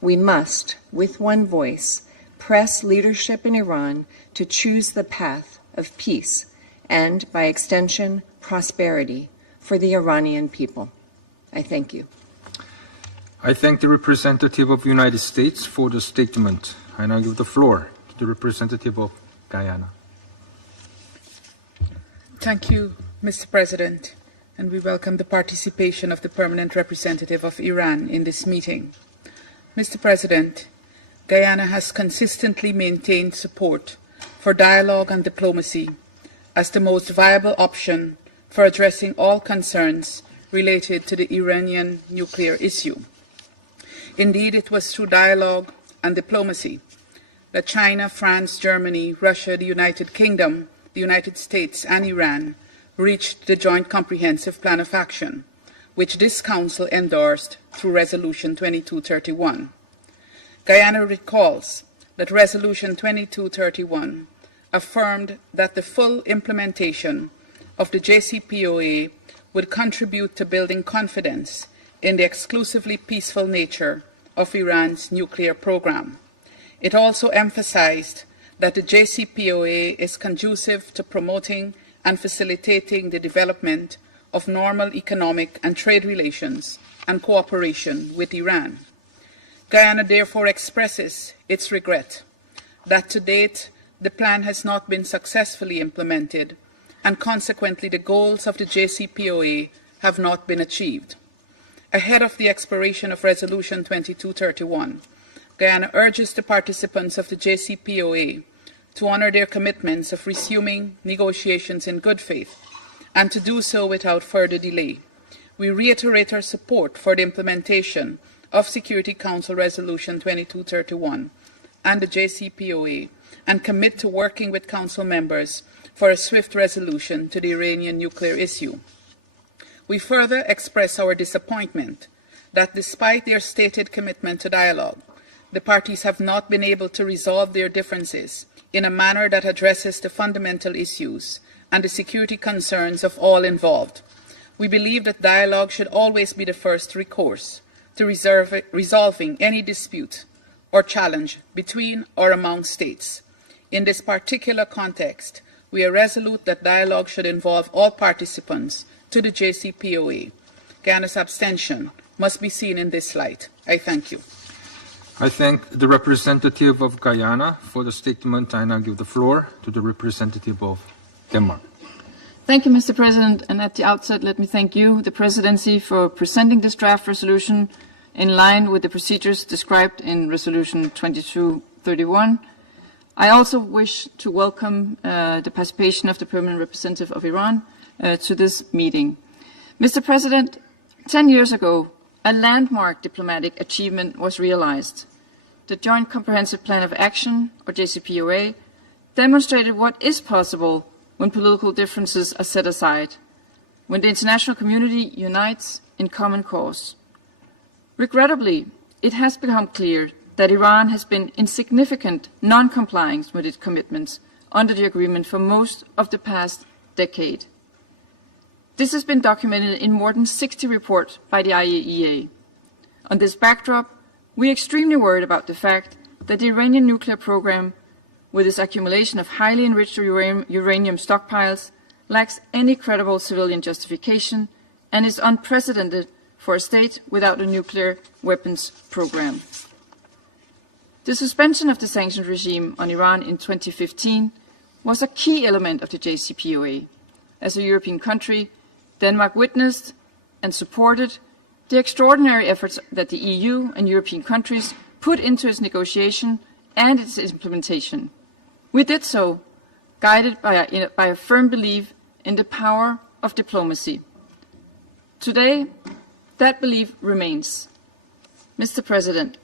We must, with one voice, press leadership in Iran to choose the path of peace and, by extension, prosperity for the Iranian people. I thank you. I thank the representative of the United States for the statement. I now give the floor to the representative of Guyana. Thank you, Mr. President, and we welcome the participation of the permanent representative of Iran in this meeting. Mr. President, Guyana has consistently maintained support for dialogue and diplomacy as the most viable option for addressing all concerns related to the Iranian nuclear issue. Indeed, it was through dialogue and diplomacy that China, France, Germany, Russia, the United Kingdom, the United States, and Iran reached the Joint Comprehensive Plan of Action, which this Council endorsed through Resolution 2231. Guyana recalls that Resolution 2231 affirmed that the full implementation of the JCPOA would contribute to building confidence in the exclusively peaceful nature of Iran's nuclear program. It also emphasized that the JCPOA is conducive to promoting and facilitating the development of normal economic and trade relations and cooperation with Iran. Guyana therefore expresses its regret that to date the plan has not been successfully implemented, and consequently the goals of the JCPOA have not been achieved. Ahead of the expiration of Resolution 2231, Guyana urges the participants of the JCPOA to honor their commitments of resuming negotiations in good faith, and to do so without further delay. We reiterate our support for the implementation of Security Council Resolution 2231 and the JCPOA, and commit to working with Council members for a swift resolution to the Iranian nuclear issue. We further express our disappointment that despite their stated commitment to dialogue, the parties have not been able to resolve their differences in a manner that addresses the fundamental issues and the security concerns of all involved. We believe that dialogue should always be the first recourse to resolving any dispute or challenge between or among states. In this particular context, we are resolute that dialogue should involve all participants to the JCPOA. Guyana's abstention must be seen in this light. I thank you. I thank the representative of Guyana for the statement. I now give the floor to the representative of Denmark. Thank you, Mr. President. And at the outset, let me thank you, the Presidency, for presenting this draft resolution in line with the procedures described in Resolution 2231. I also wish to welcome the participation of the Permanent Representative of Iran to this meeting. Mr. President, 10 years ago, a landmark diplomatic achievement was realized. The Joint Comprehensive Plan of Action, or JCPOA, demonstrated what is possible when political differences are set aside, when the international community unites in common cause. Regrettably, it has become clear that Iran has been in significant non-compliance with its commitments under the agreement for most of the past decade. This has been documented in more than 60 reports by the IAEA. On this backdrop, we are extremely worried about the fact that the Iranian nuclear program, with its accumulation of highly enriched uranium stockpiles, lacks any credible civilian justification and is unprecedented for a state without a nuclear weapons program. The suspension of the sanctions regime on Iran in 2015 was a key element of the JCPOA. As a European country, Denmark witnessed and supported the extraordinary efforts that the EU and European countries put into its negotiation and its implementation. We did so guided by a firm belief in the power of diplomacy. Today, that belief remains. Mr. President,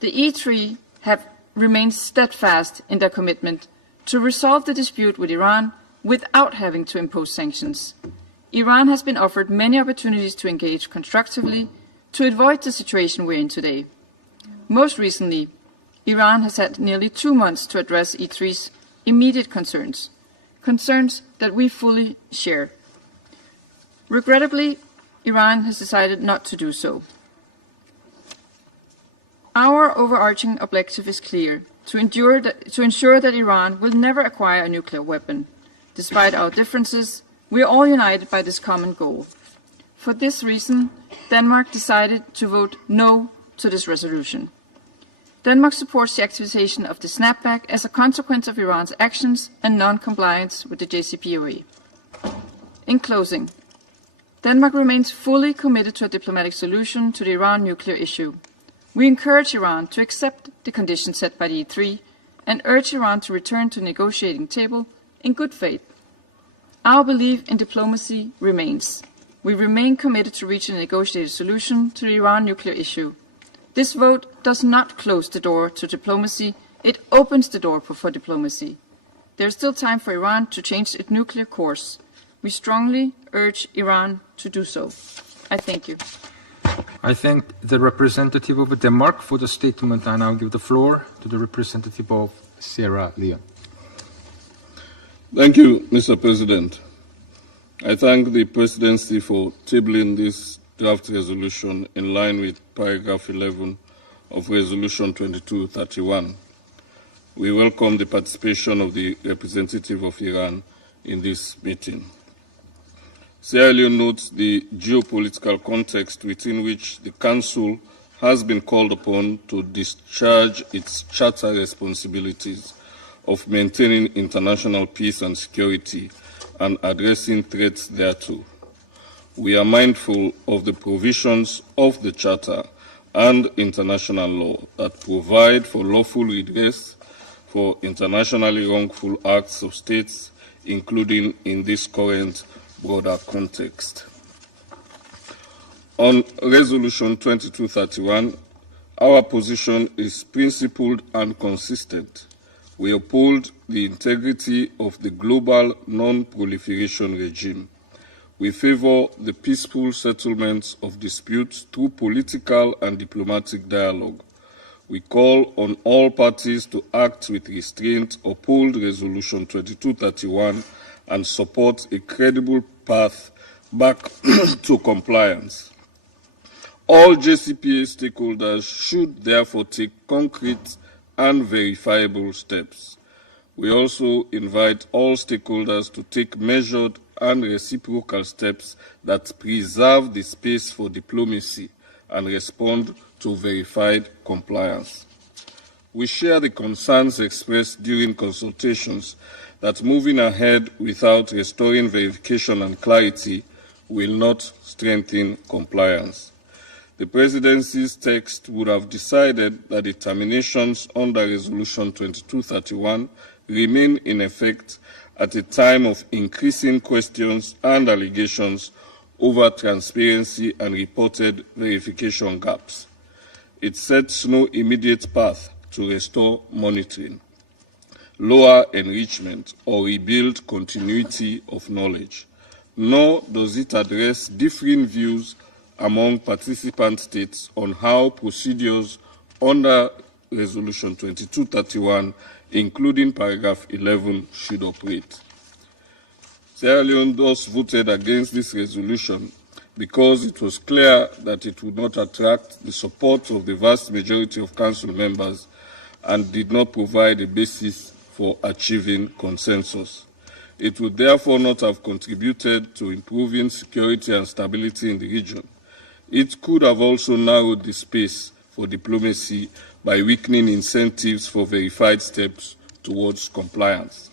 the E3 have remained steadfast in their commitment to resolve the dispute with Iran without having to impose sanctions. Iran has been offered many opportunities to engage constructively to avoid the situation we're in today. Most recently, Iran has had nearly 2 months to address E3's immediate concerns, concerns that we fully share. Regrettably, Iran has decided not to do so. Our overarching objective is clear, to ensure that Iran will never acquire a nuclear weapon. Despite our differences, we are all united by this common goal. For this reason, Denmark decided to vote no to this resolution. Denmark supports the activation of the snapback as a consequence of Iran's actions and non-compliance with the JCPOA. In closing, Denmark remains fully committed to a diplomatic solution to the Iran nuclear issue. We encourage Iran to accept the conditions set by the E3 and urge Iran to return to the negotiating table in good faith. Our belief in diplomacy remains. We remain committed to reaching a negotiated solution to the Iran nuclear issue. This vote does not close the door to diplomacy, it opens the door for diplomacy. There is still time for Iran to change its nuclear course. We strongly urge Iran to do so. I thank you. I thank the representative of Denmark for the statement. I now give the floor to the representative of Sierra Leone. Thank you, Mr. President. I thank the Presidency for tabling this draft resolution in line with paragraph 11 of Resolution 2231. We welcome the participation of the representative of Iran in this meeting. Sierra Leone notes the geopolitical context within which the Council has been called upon to discharge its charter responsibilities of maintaining international peace and security and addressing threats thereto. We are mindful of the provisions of the Charter and international law that provide for lawful redress for internationally wrongful acts of states, including in this current broader context. On Resolution 2231, our position is principled and consistent. We uphold the integrity of the global non-proliferation regime. We favor the peaceful settlements of disputes through political and diplomatic dialogue. We call on all parties to act with restraint, uphold Resolution 2231, and support a credible path back to compliance. All JCPA stakeholders should therefore take concrete and verifiable steps. We also invite all stakeholders to take measured and reciprocal steps that preserve the space for diplomacy and respond to verified compliance. We share the concerns expressed during consultations that moving ahead without restoring verification and clarity will not strengthen compliance. The Presidency's text would have decided that the terminations under Resolution 2231 remain in effect at a time of increasing questions and allegations over transparency and reported verification gaps. It sets no immediate path to restore monitoring, lower enrichment, or rebuild continuity of knowledge, nor does it address differing views among participant states on how procedures under Resolution 2231, including paragraph 11, should operate. Sierra Leone thus voted against this resolution because it was clear that it would not attract the support of the vast majority of Council members and did not provide a basis for achieving consensus. It would therefore not have contributed to improving security and stability in the region. It could have also narrowed the space for diplomacy by weakening incentives for verified steps towards compliance.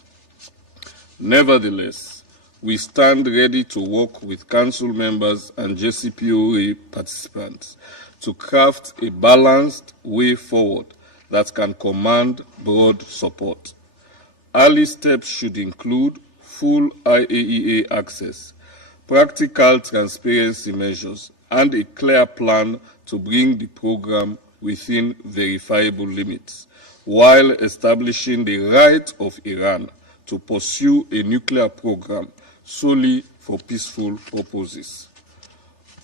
Nevertheless, we stand ready to work with Council members and JCPOA participants to craft a balanced way forward that can command broad support. Early steps should include full IAEA access, practical transparency measures, and a clear plan to bring the program within verifiable limits, while establishing the right of Iran to pursue a nuclear program solely for peaceful purposes.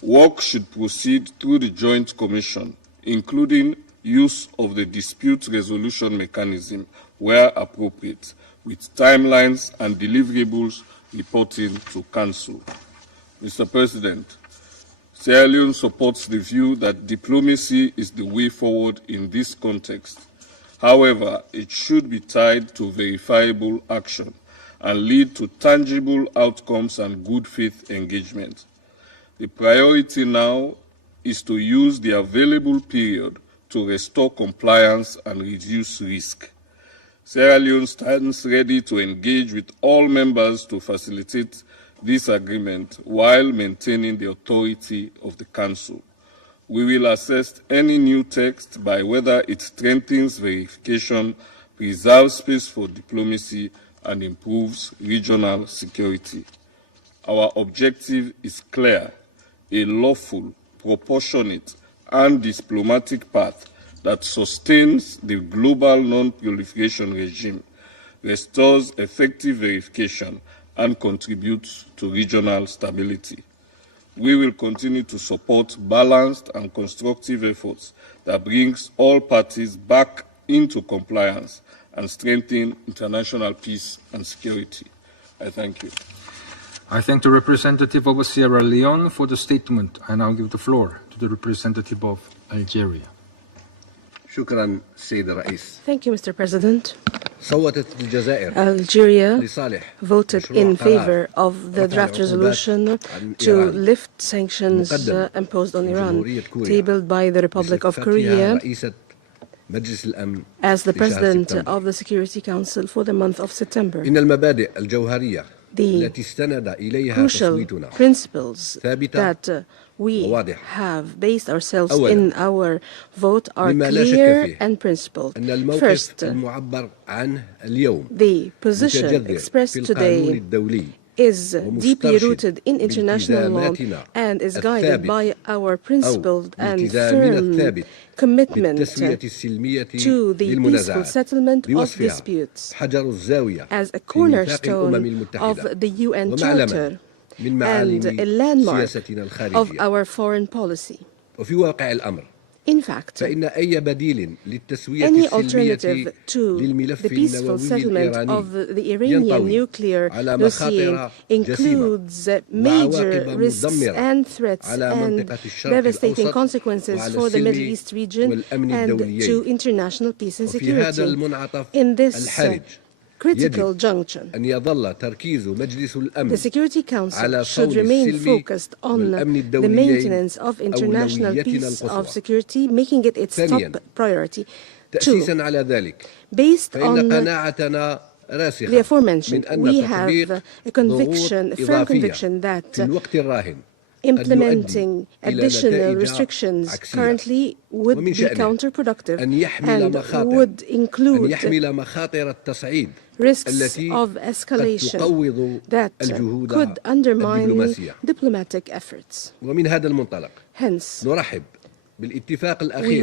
Work should proceed through the Joint Commission, including use of the dispute resolution mechanism where appropriate, with timelines and deliverables reporting to Council. Mr. President, Sierra Leone supports the view that diplomacy is the way forward in this context. However, it should be tied to verifiable action and lead to tangible outcomes and good faith engagement. The priority now is to use the available period to restore compliance and reduce risk. Sierra Leone stands ready to engage with all members to facilitate this agreement while maintaining the authority of the Council. We will assess any new text by whether it strengthens verification, preserves space for diplomacy, and improves regional security. Our objective is clear: a lawful, proportionate, and diplomatic path that sustains the global non-proliferation regime, restores effective verification, and contributes to regional stability. We will continue to support balanced and constructive efforts that brings all parties back into compliance and strengthen international peace and security. I thank you. I thank the representative of Sierra Leone for the statement. I now give the floor to the representative of Algeria. Thank you, Mr. President. Algeria voted in favor of the draft resolution to lift sanctions imposed on Iran, tabled by the Republic of Korea as the President of the Security Council for the month of September. The crucial principles that we have based ourselves in our vote are clear and principled. First, the position expressed today is deeply rooted in international law and is guided by our principled and firm commitment to the peaceful settlement of disputes as a cornerstone of the UN Charter and a landmark of our foreign policy. In fact, any alternative to the peaceful settlement of the Iranian nuclear dossier includes major risks and threats and devastating consequences for the Middle East region and to international peace and security. In this critical junction, the Security Council should remain focused on the maintenance of international peace of security, making it its top priority. Two, based on the aforementioned, we have a firm conviction that implementing additional restrictions currently would be counterproductive and would include risks of escalation that could undermine diplomatic efforts. Hence, we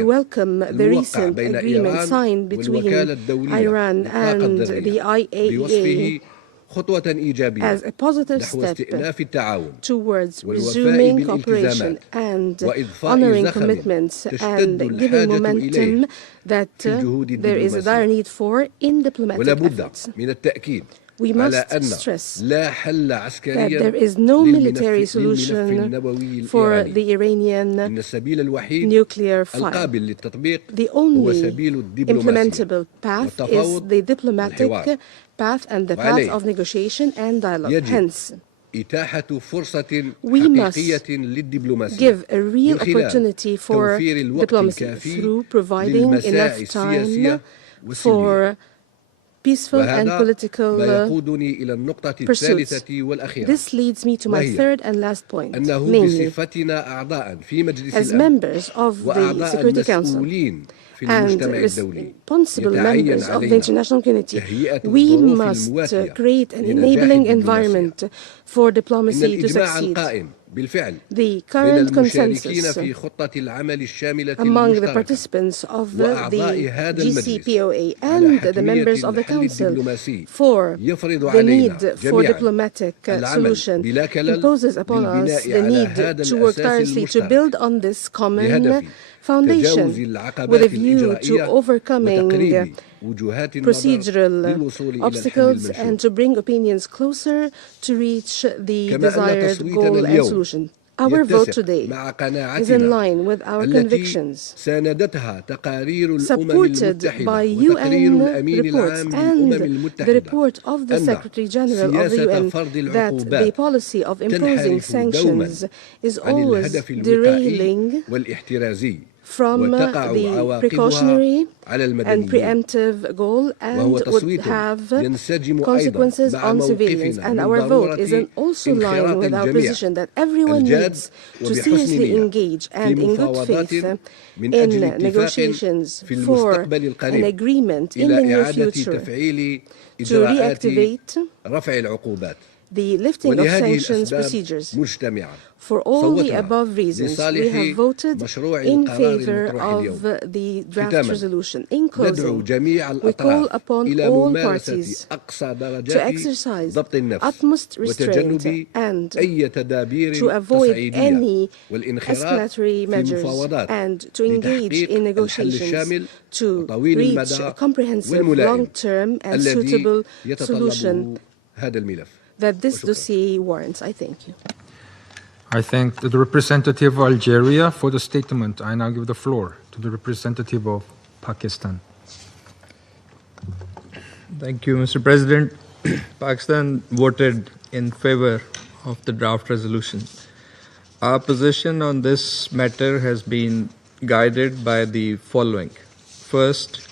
welcome the recent agreement signed between Iran and the IAEA as a positive step towards resuming cooperation and honoring commitments and giving momentum that there is a dire need for in diplomatic efforts. We must stress that there is no military solution for the Iranian nuclear file. The only implementable path is the diplomatic path and the path of negotiation and dialogue. Hence, we must give a real opportunity for diplomacy through providing enough time for peaceful and political pursuits. This leads me to my third and last point, namely, as members of the Security Council and responsible members of the international community, we must create an enabling environment for diplomacy to succeed. The current consensus among the participants of the GCPOA and the members of the Council for the need for diplomatic solution imposes upon us the need to work tirelessly to build on this common foundation with a view to overcoming procedural obstacles and to bring opinions closer to reach the desired goal and solution. Our vote today is in line with our convictions, supported by UN reports and the report of the Secretary General of the UN that the policy of imposing sanctions is always derailing from the precautionary and preemptive goal and would have consequences on civilians. And our vote is also in line with our position that everyone needs to seriously engage and in good faith in negotiations for an agreement in the near future to reactivate the lifting of sanctions procedures. For all the above reasons, we have voted in favor of the draft resolution. In closing, we call upon all parties to exercise utmost restraint and to avoid any escalatory measures and to engage in negotiations to reach a comprehensive, long-term and suitable solution that this dossier warrants. I thank you. I thank the representative of Algeria for the statement. I now give the floor to the representative of Pakistan. Thank you, Mr. President. Pakistan voted in favor of the draft resolution. Our position on this matter has been guided by the following. First,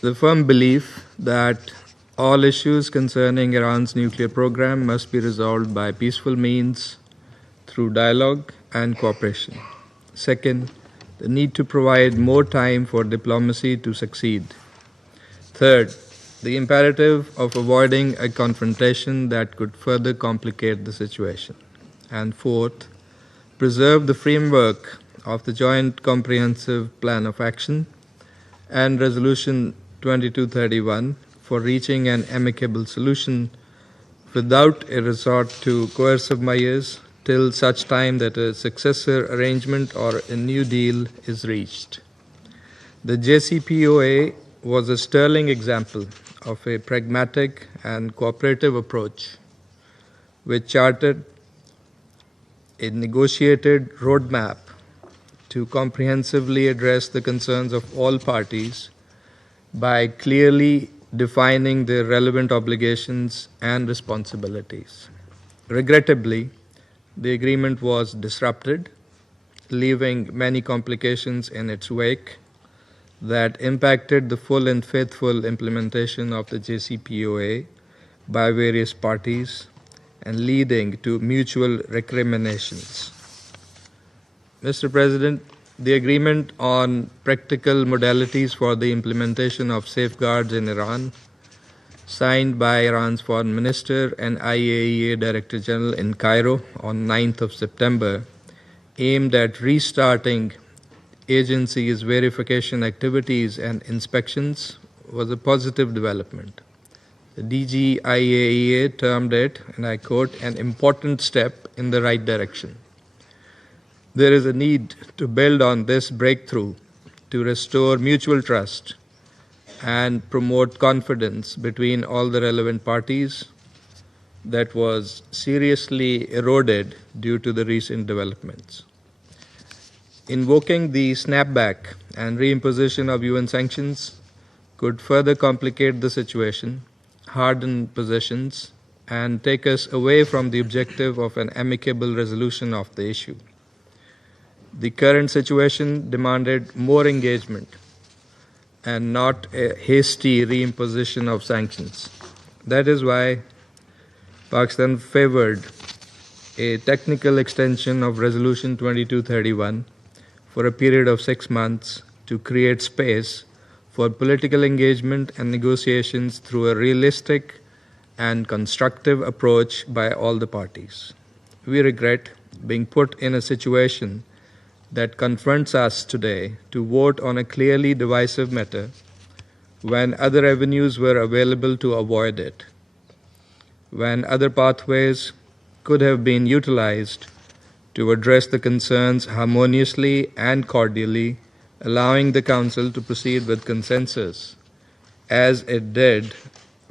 the firm belief that all issues concerning Iran's nuclear program must be resolved by peaceful means through dialogue and cooperation. Second, the need to provide more time for diplomacy to succeed. Third, the imperative of avoiding a confrontation that could further complicate the situation. And fourth, preserve the framework of the Joint Comprehensive Plan of Action and Resolution 2231 for reaching an amicable solution without a resort to coercive measures till such time that a successor arrangement or a new deal is reached. The JCPOA was a sterling example of a pragmatic and cooperative approach which charted a negotiated roadmap to comprehensively address the concerns of all parties by clearly defining their relevant obligations and responsibilities. Regrettably, the agreement was disrupted, leaving many complications in its wake that impacted the full and faithful implementation of the JCPOA by various parties and leading to mutual recriminations. Mr. President, the agreement on practical modalities for the implementation of safeguards in Iran, signed by Iran's Foreign Minister and IAEA Director General in Cairo on 9th of September, aimed at restarting agency's verification activities and inspections, was a positive development. The DG IAEA termed it, and I quote, an important step in the right direction. There is a need to build on this breakthrough to restore mutual trust and promote confidence between all the relevant parties that was seriously eroded due to the recent developments. Invoking the snapback and reimposition of UN sanctions could further complicate the situation, harden positions, and take us away from the objective of an amicable resolution of the issue. The current situation demanded more engagement and not a hasty reimposition of sanctions. That is why Pakistan favored a technical extension of Resolution 2231 for a period of 6 months to create space for political engagement and negotiations through a realistic and constructive approach by all the parties. We regret being put in a situation that confronts us today to vote on a clearly divisive matter when other avenues were available to avoid it, when other pathways could have been utilized to address the concerns harmoniously and cordially, allowing the Council to proceed with consensus, as it did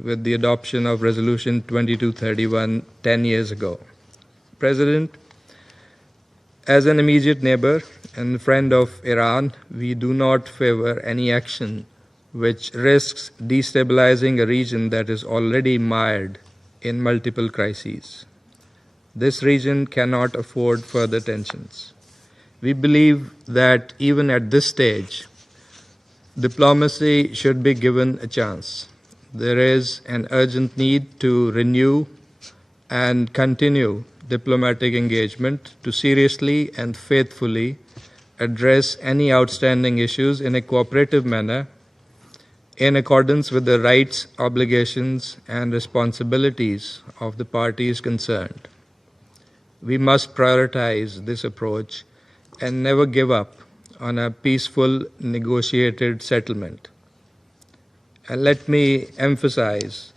with the adoption of Resolution 2231 10 years ago. President, as an immediate neighbor and friend of Iran, we do not favor any action which risks destabilizing a region that is already mired in multiple crises. This region cannot afford further tensions. We believe that even at this stage, diplomacy should be given a chance. There is an urgent need to renew and continue diplomatic engagement to seriously and faithfully address any outstanding issues in a cooperative manner in accordance with the rights, obligations, and responsibilities of the parties concerned. We must prioritize this approach and never give up on a peaceful, negotiated settlement. And let me emphasize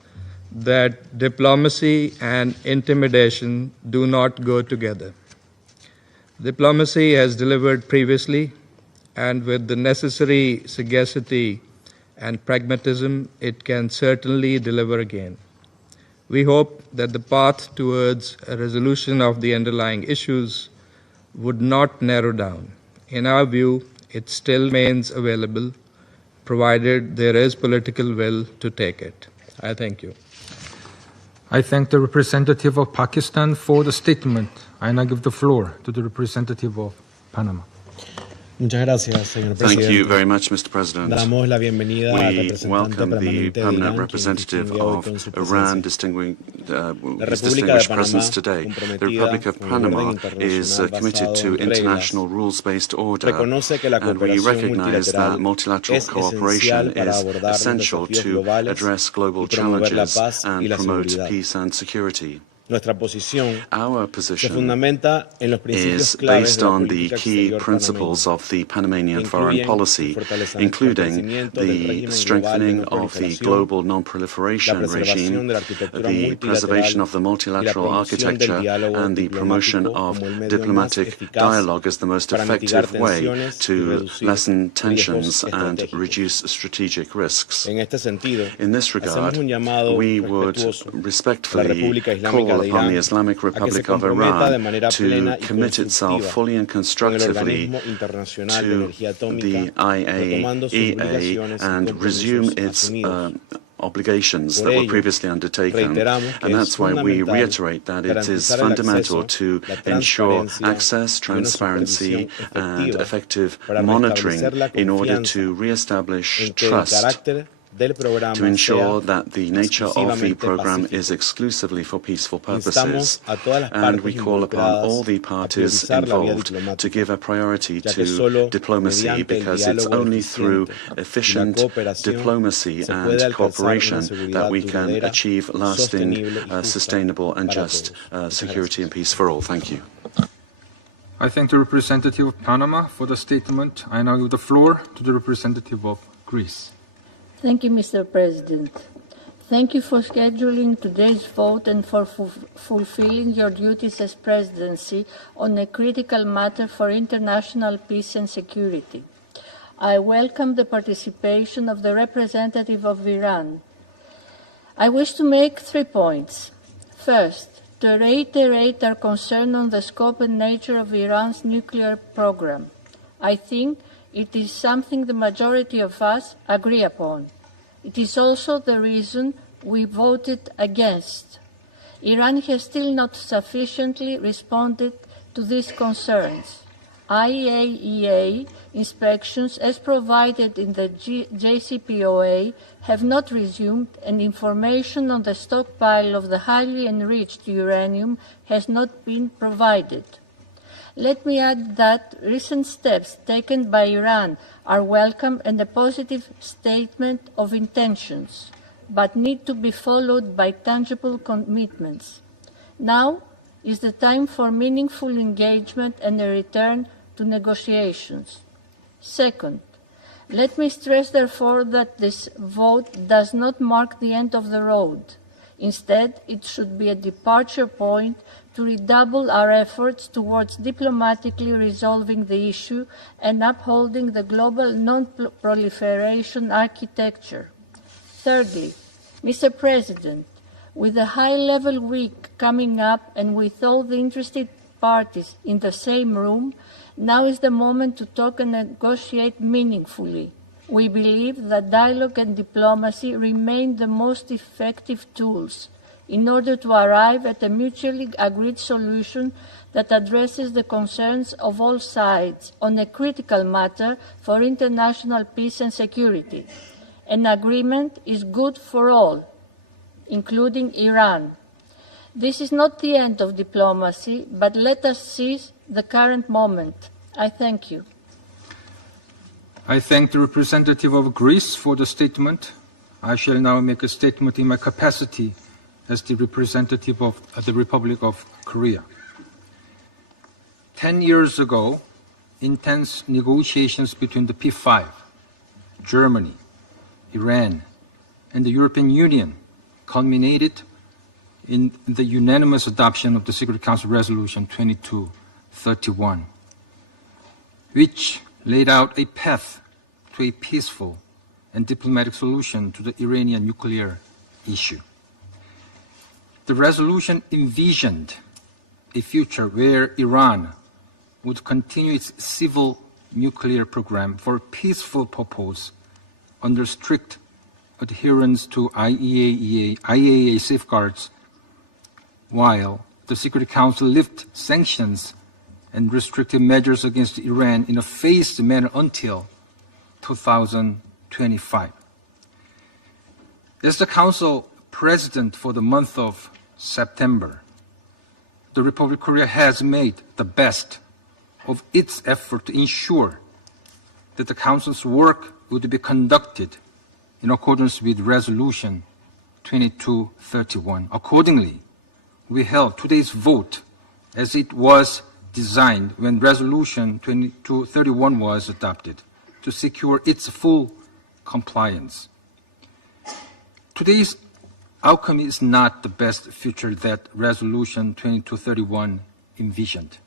that diplomacy and intimidation do not go together. Diplomacy has delivered previously, and with the necessary sagacity and pragmatism, it can certainly deliver again. We hope that the path towards a resolution of the underlying issues would not narrow down. In our view, it still remains available, provided there is political will to take it. I thank you. I thank the representative of Pakistan for the statement. I now give the floor to the representative of Panama. Thank you very much, Mr. President. We welcome the permanent representative of Iran his distinguished presence today. The Republic of Panama is committed to international rules-based order, and we recognize that multilateral cooperation is essential to address global challenges and promote peace and security. Our position is based on the key principles of the Panamanian foreign policy, including the strengthening of the global non-proliferation regime, the preservation of the multilateral architecture, and the promotion of diplomatic dialogue as the most effective way to lessen tensions and reduce strategic risks. In this regard, we would respectfully call upon the Islamic Republic of Iran to commit itself fully and constructively to the IAEA and resume its obligations that were previously undertaken. And that's why we reiterate that it is fundamental to ensure access, transparency, and effective monitoring in order to re-establish trust, to ensure that the nature of the program is exclusively for peaceful purposes. And we call upon all the parties involved to give a priority to diplomacy, because it's only through efficient diplomacy and cooperation that we can achieve lasting, sustainable and just security and peace for all. Thank you. I thank the representative of Panama for the statement. I now give the floor to the representative of Greece. Thank you, Mr. President. Thank you for scheduling today's vote and for fulfilling your duties as presidency on a critical matter for international peace and security. I welcome the participation of the representative of Iran. I wish to make 3 points. First, to reiterate our concern on the scope and nature of Iran's nuclear program. I think it is something the majority of us agree upon. It is also the reason we voted against. Iran has still not sufficiently responded to these concerns. IAEA inspections, as provided in the JCPOA, have not resumed, and information on the stockpile of the highly enriched uranium has not been provided. Let me add that recent steps taken by Iran are welcome and a positive statement of intentions, but need to be followed by tangible commitments. Now is the time for meaningful engagement and a return to negotiations. Second, let me stress, therefore, that this vote does not mark the end of the road. Instead, it should be a departure point to redouble our efforts towards diplomatically resolving the issue and upholding the global non-proliferation architecture. Thirdly, Mr. President, with the high-level week coming up and with all the interested parties in the same room, now is the moment to talk and negotiate meaningfully. We believe that dialogue and diplomacy remain the most effective tools in order to arrive at a mutually agreed solution that addresses the concerns of all sides on a critical matter for international peace and security. An agreement is good for all, including Iran. This is not the end of diplomacy, but let us seize the current moment. I thank you. I thank the representative of Greece for the statement. I shall now make a statement in my capacity as the representative of the Republic of Korea. 10 years ago, intense negotiations between the P5, Germany, Iran, and the European Union culminated in the unanimous adoption of the Security Council Resolution 2231, which laid out a path to a peaceful and diplomatic solution to the Iranian nuclear issue. The resolution envisioned a future where Iran would continue its civil nuclear program for a peaceful purpose under strict adherence to IAEA safeguards, while the Security Council lifted sanctions and restrictive measures against Iran in a phased manner until 2025. As the Council President for the month of September, the Republic of Korea has made the best of its effort to ensure that the Council's work would be conducted in accordance with Resolution 2231. Accordingly, we held today's vote as it was designed when Resolution 2231 was adopted to secure its full compliance. Today's outcome is not the best future that Resolution 2231 envisioned.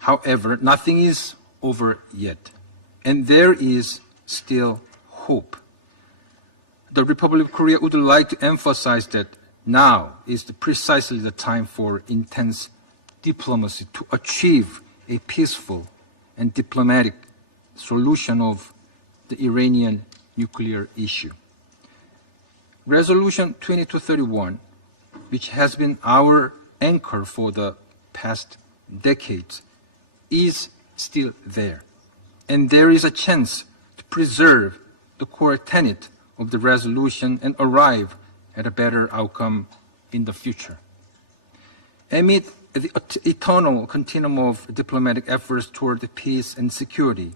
However, nothing is over yet, and there is still hope. The Republic of Korea would like to emphasize that now is precisely the time for intense diplomacy to achieve a peaceful and diplomatic solution of the Iranian nuclear issue. Resolution 2231, which has been our anchor for the past decades, is still there, and there is a chance to preserve the core tenet of the resolution and arrive at a better outcome in the future. Amid the eternal continuum of diplomatic efforts toward peace and security,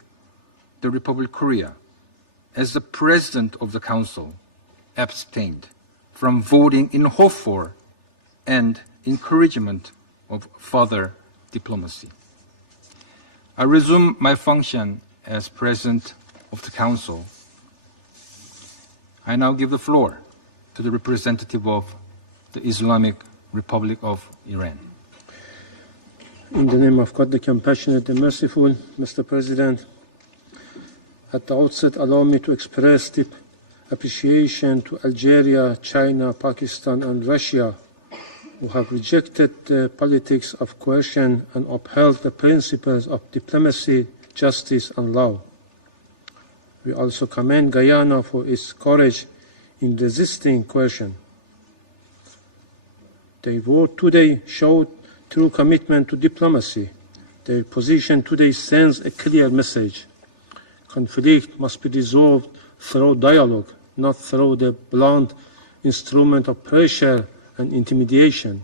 the Republic of Korea, as the President of the Council, abstained from voting in hope for and encouragement of further diplomacy. I resume my function as President of the Council. I now give the floor to the representative of the Islamic Republic of Iran. In the name of God, the compassionate and merciful, Mr. President, at the outset, allow me to express deep appreciation to Algeria, China, Pakistan, and Russia, who have rejected the politics of coercion and upheld the principles of diplomacy, justice, and law. We also commend Guyana for its courage in resisting coercion. Their vote today showed true commitment to diplomacy. Their position today sends a clear message. Conflict must be resolved through dialogue, not through the blunt instrument of pressure and intimidation.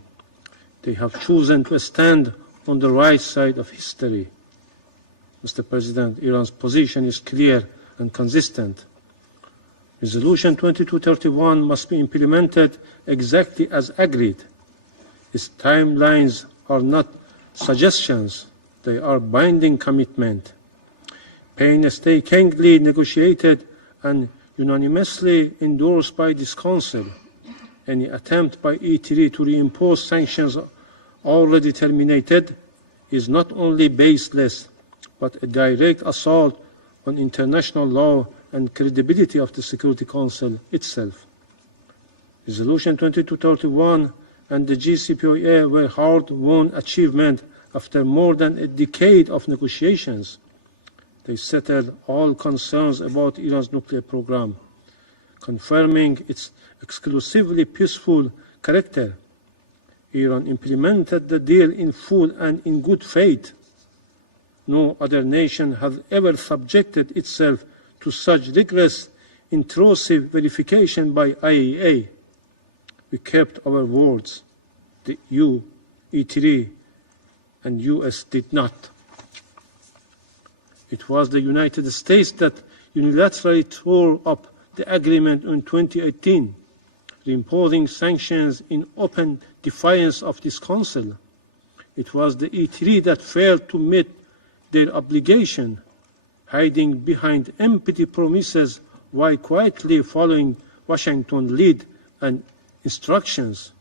They have chosen to stand on the right side of history. Mr. President, Iran's position is clear and consistent. Resolution 2231 must be implemented exactly as agreed. Its timelines are not suggestions, they are binding commitment. Painstakingly negotiated and unanimously endorsed by this Council, any attempt by E3 to reimpose sanctions already terminated is not only baseless, but a direct assault on international law and credibility of the Security Council itself. Resolution 2231 and the JCPOA were hard-won achievements after more than a decade of negotiations. They settled all concerns about Iran's nuclear program, confirming its exclusively peaceful character. Iran implemented the deal in full and in good faith. No other nation has ever subjected itself to such rigorous, intrusive verification by IAEA. We kept our words. The EU, E3, and US did not. It was the United States that unilaterally tore up the agreement in 2018, reimposing sanctions in open defiance of this Council. It was the E3 that failed to meet their obligation, hiding behind empty promises while quietly following Washington's lead and instructions.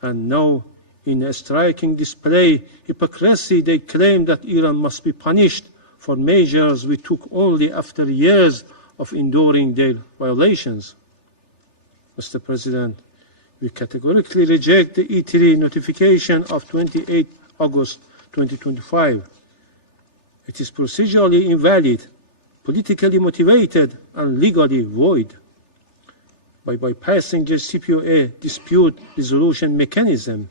And now, in a striking display of hypocrisy, they claim that Iran must be punished for measures we took only after years of enduring their violations. Mr. President, we categorically reject the E3 notification of 28 August 2025. It is procedurally invalid, politically motivated, and legally void. By bypassing the CPOA dispute resolution mechanism,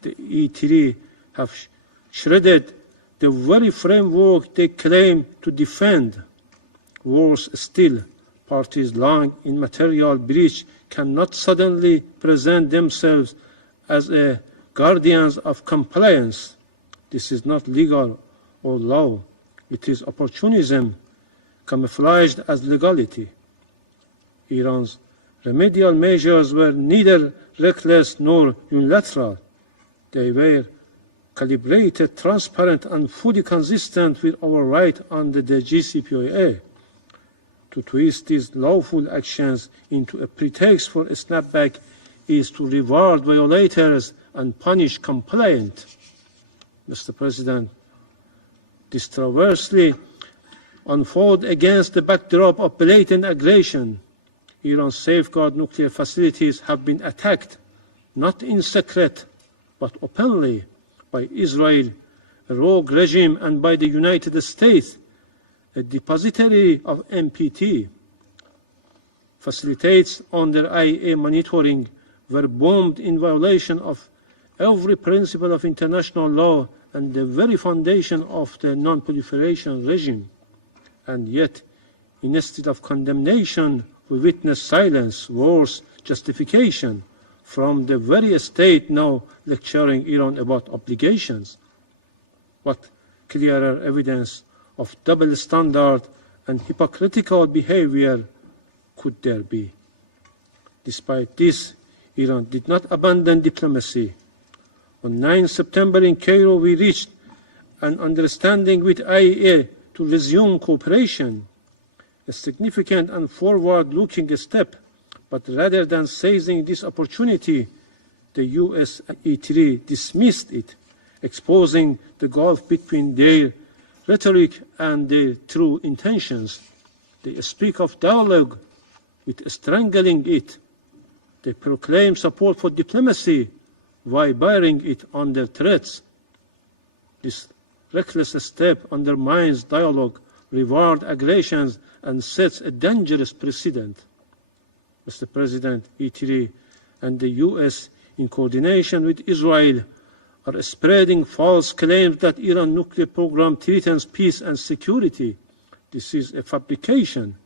the E3 have shredded the very framework they claim to defend. Worse still, parties lying in material breach cannot suddenly present themselves as guardians of compliance. This is not legal or law. It is opportunism camouflaged as legality. Iran's remedial measures were neither reckless nor unilateral. They were calibrated, transparent, and fully consistent with our right under the JCPOA. To twist these lawful actions into a pretext for a snapback is to reward violators and punish compliant. Mr. President, this traversely unfold against the backdrop of blatant aggression. Iran's safeguard nuclear facilities have been attacked, not in secret, but openly, by Israel, a rogue regime, and by the United States, a depository of NPT. Facilitates under IAEA monitoring were bombed in violation of every principle of international law and the very foundation of the non-proliferation regime. And yet, instead of condemnation, we witness silence, worse, justification from the very state now lecturing Iran about obligations. What clearer evidence of double standard and hypocritical behavior could there be? Despite this, Iran did not abandon diplomacy. On 9 September in Cairo, we reached an understanding with IAEA to resume cooperation, a significant and forward-looking step. But rather than seizing this opportunity, the US and E3 dismissed it, exposing the gulf between their rhetoric and their true intentions. They speak of dialogue with strangling it. They proclaim support for diplomacy while burying it under threats. This reckless step undermines dialogue, rewards aggressions, and sets a dangerous precedent. Mr. President, E3 and the US, in coordination with Israel, are spreading false claims that Iran's nuclear program threatens peace and security. This is a fabrication.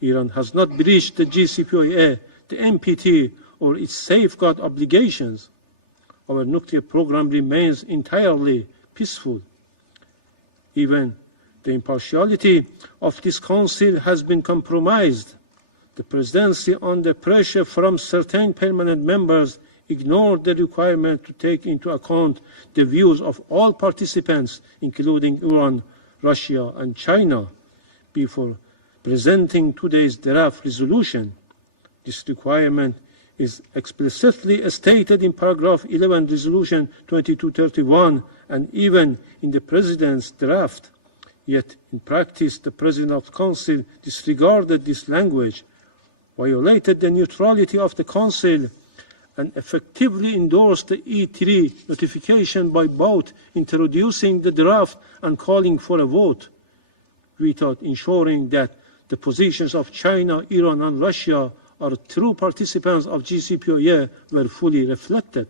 Iran has not breached the JCPOA, the NPT, or its safeguard obligations. Our nuclear program remains entirely peaceful. Even the impartiality of this Council has been compromised. The Presidency, under pressure from certain permanent members, ignored the requirement to take into account the views of all participants, including Iran, Russia, and China, before presenting today's draft resolution. This requirement is explicitly stated in paragraph 11 Resolution 2231 and even in the President's draft. Yet, in practice, the President of the Council disregarded this language, violated the neutrality of the Council, and effectively endorsed the E3 notification by both introducing the draft and calling for a vote, without ensuring that the positions of China, Iran, and Russia are true participants of JCPOA were fully reflected.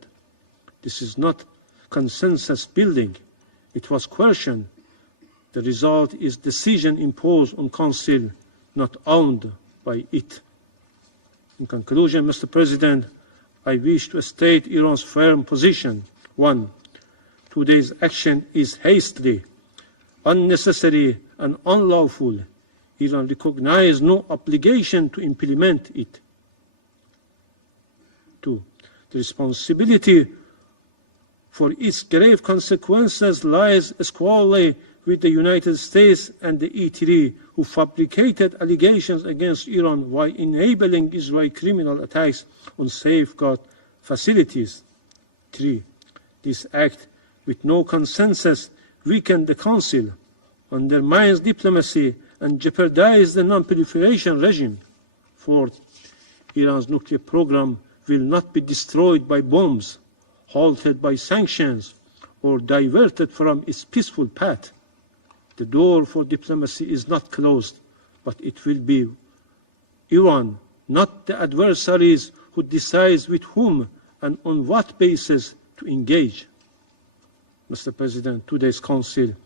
This is not consensus building. It was coercion. The result is decision imposed on Council, not owned by it. In conclusion, Mr. President, I wish to state Iran's firm position. 1. Today's action is hastily, unnecessary, and unlawful. Iran recognizes no obligation to implement it. 2. The responsibility for its grave consequences lies squarely with the United States and the E3, who fabricated allegations against Iran while enabling Israeli criminal attacks on safeguard facilities. 3. This act, with no consensus, weakened the Council, undermines diplomacy, and jeopardizes the non-proliferation regime. 4. Iran's nuclear program will not be destroyed by bombs, halted by sanctions, or diverted from its peaceful path. The door for diplomacy is not closed, but it will be Iran, not the adversaries, who decides with whom and on what basis to engage. Mr. President, today's Council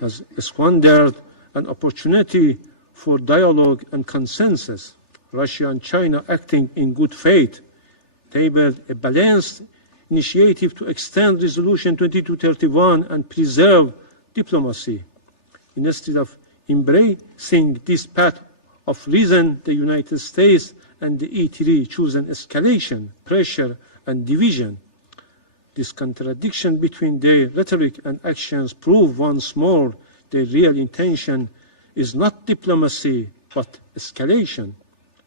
has squandered an opportunity for dialogue and consensus. Russia and China, acting in good faith, tabled a balanced initiative to extend Resolution 2231 and preserve diplomacy. Instead of embracing this path of reason, the United States and the E3 choose an escalation, pressure, and division. This contradiction between their rhetoric and actions proves once more their real intention is not diplomacy, but escalation.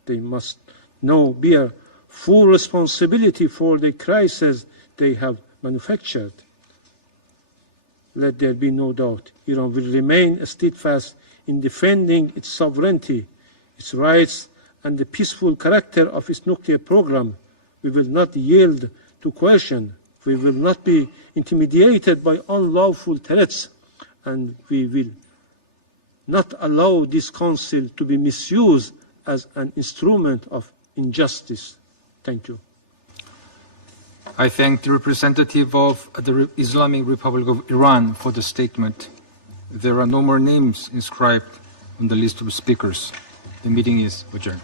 They must now bear full responsibility for the crisis they have manufactured. Let there be no doubt, Iran will remain steadfast in defending its sovereignty, its rights, and the peaceful character of its nuclear program. We will not yield to coercion. We will not be intimidated by unlawful threats, and we will not allow this Council to be misused as an instrument of injustice. Thank you. I thank the representative of the Islamic Republic of Iran for the statement. There are no more names inscribed on the list of speakers. The meeting is adjourned.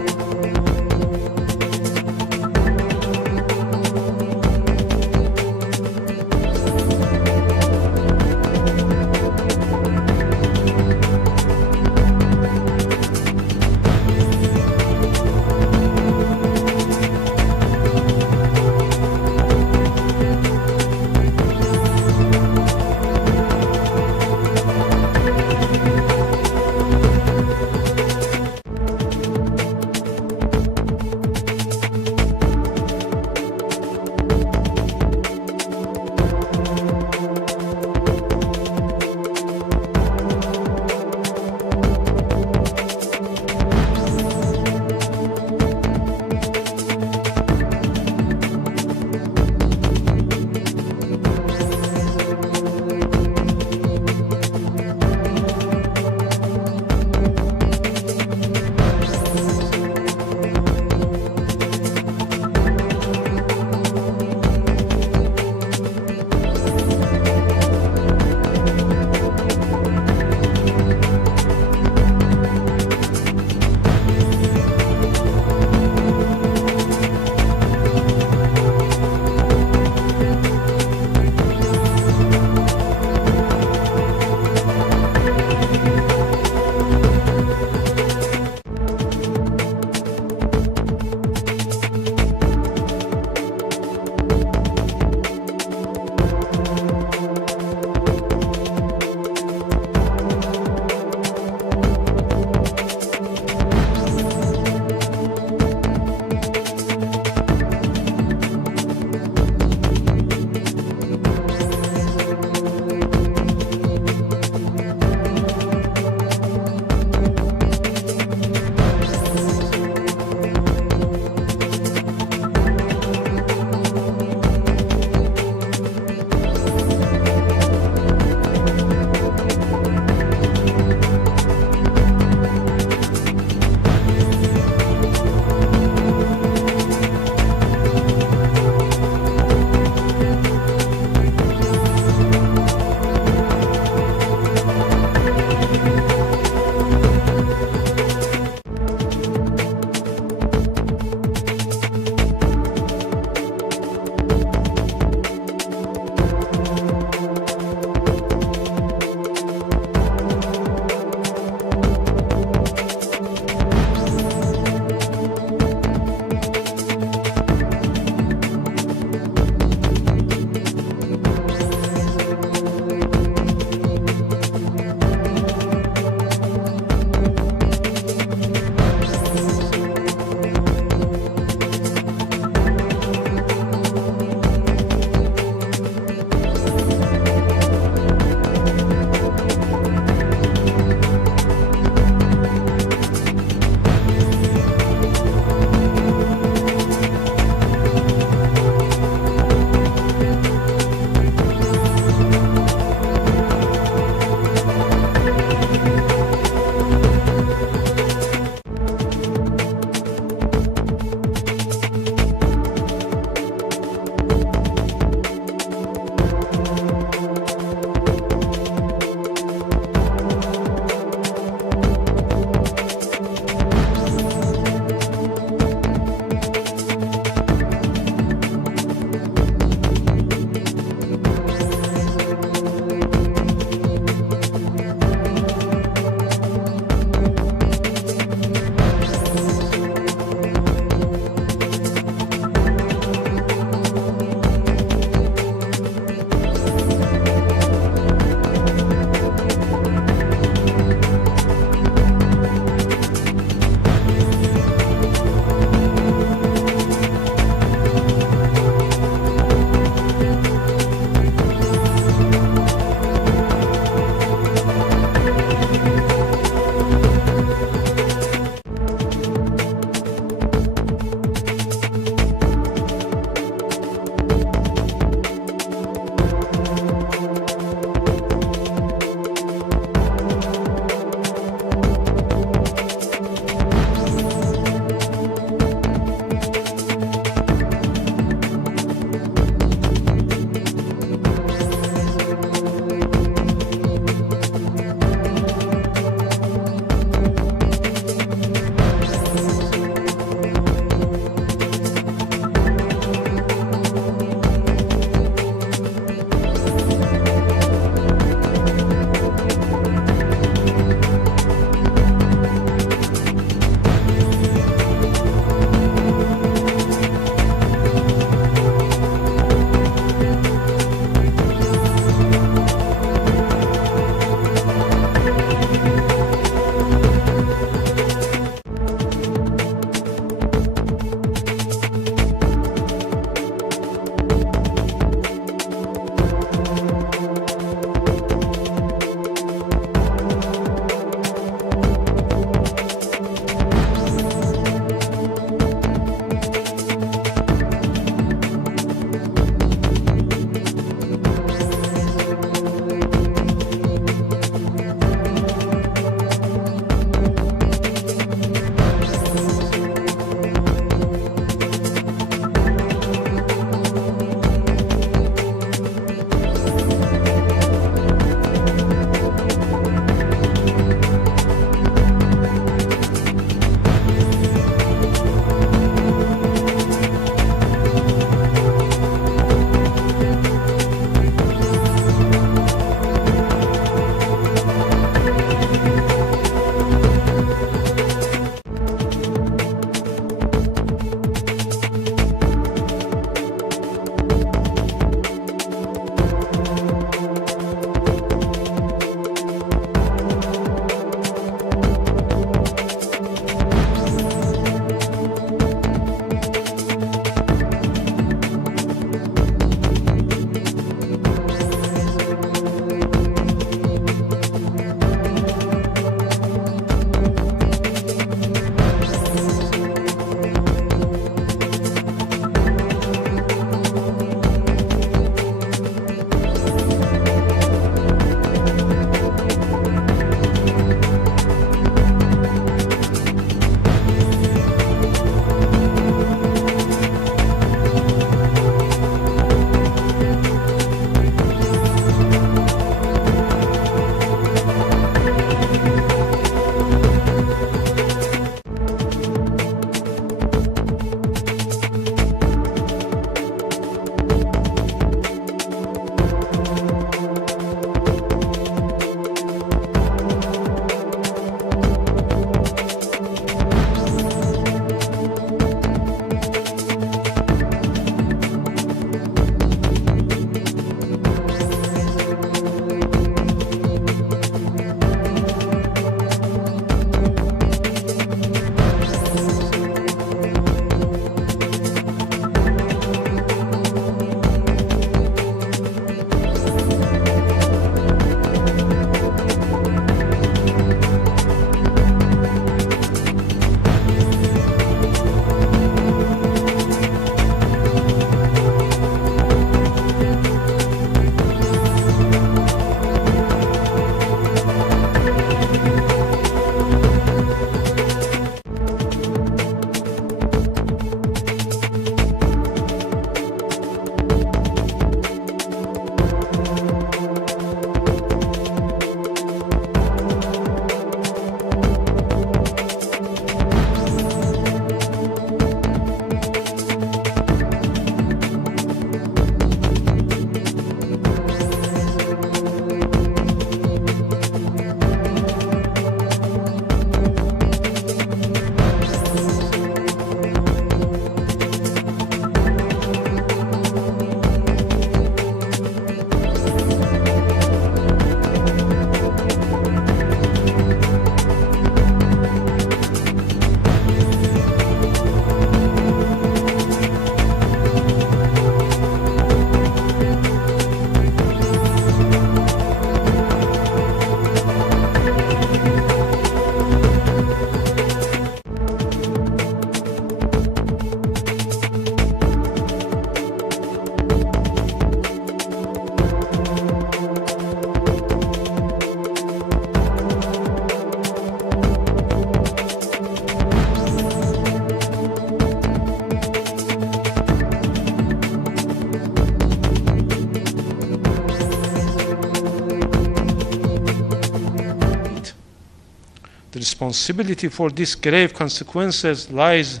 The responsibility for these grave consequences lies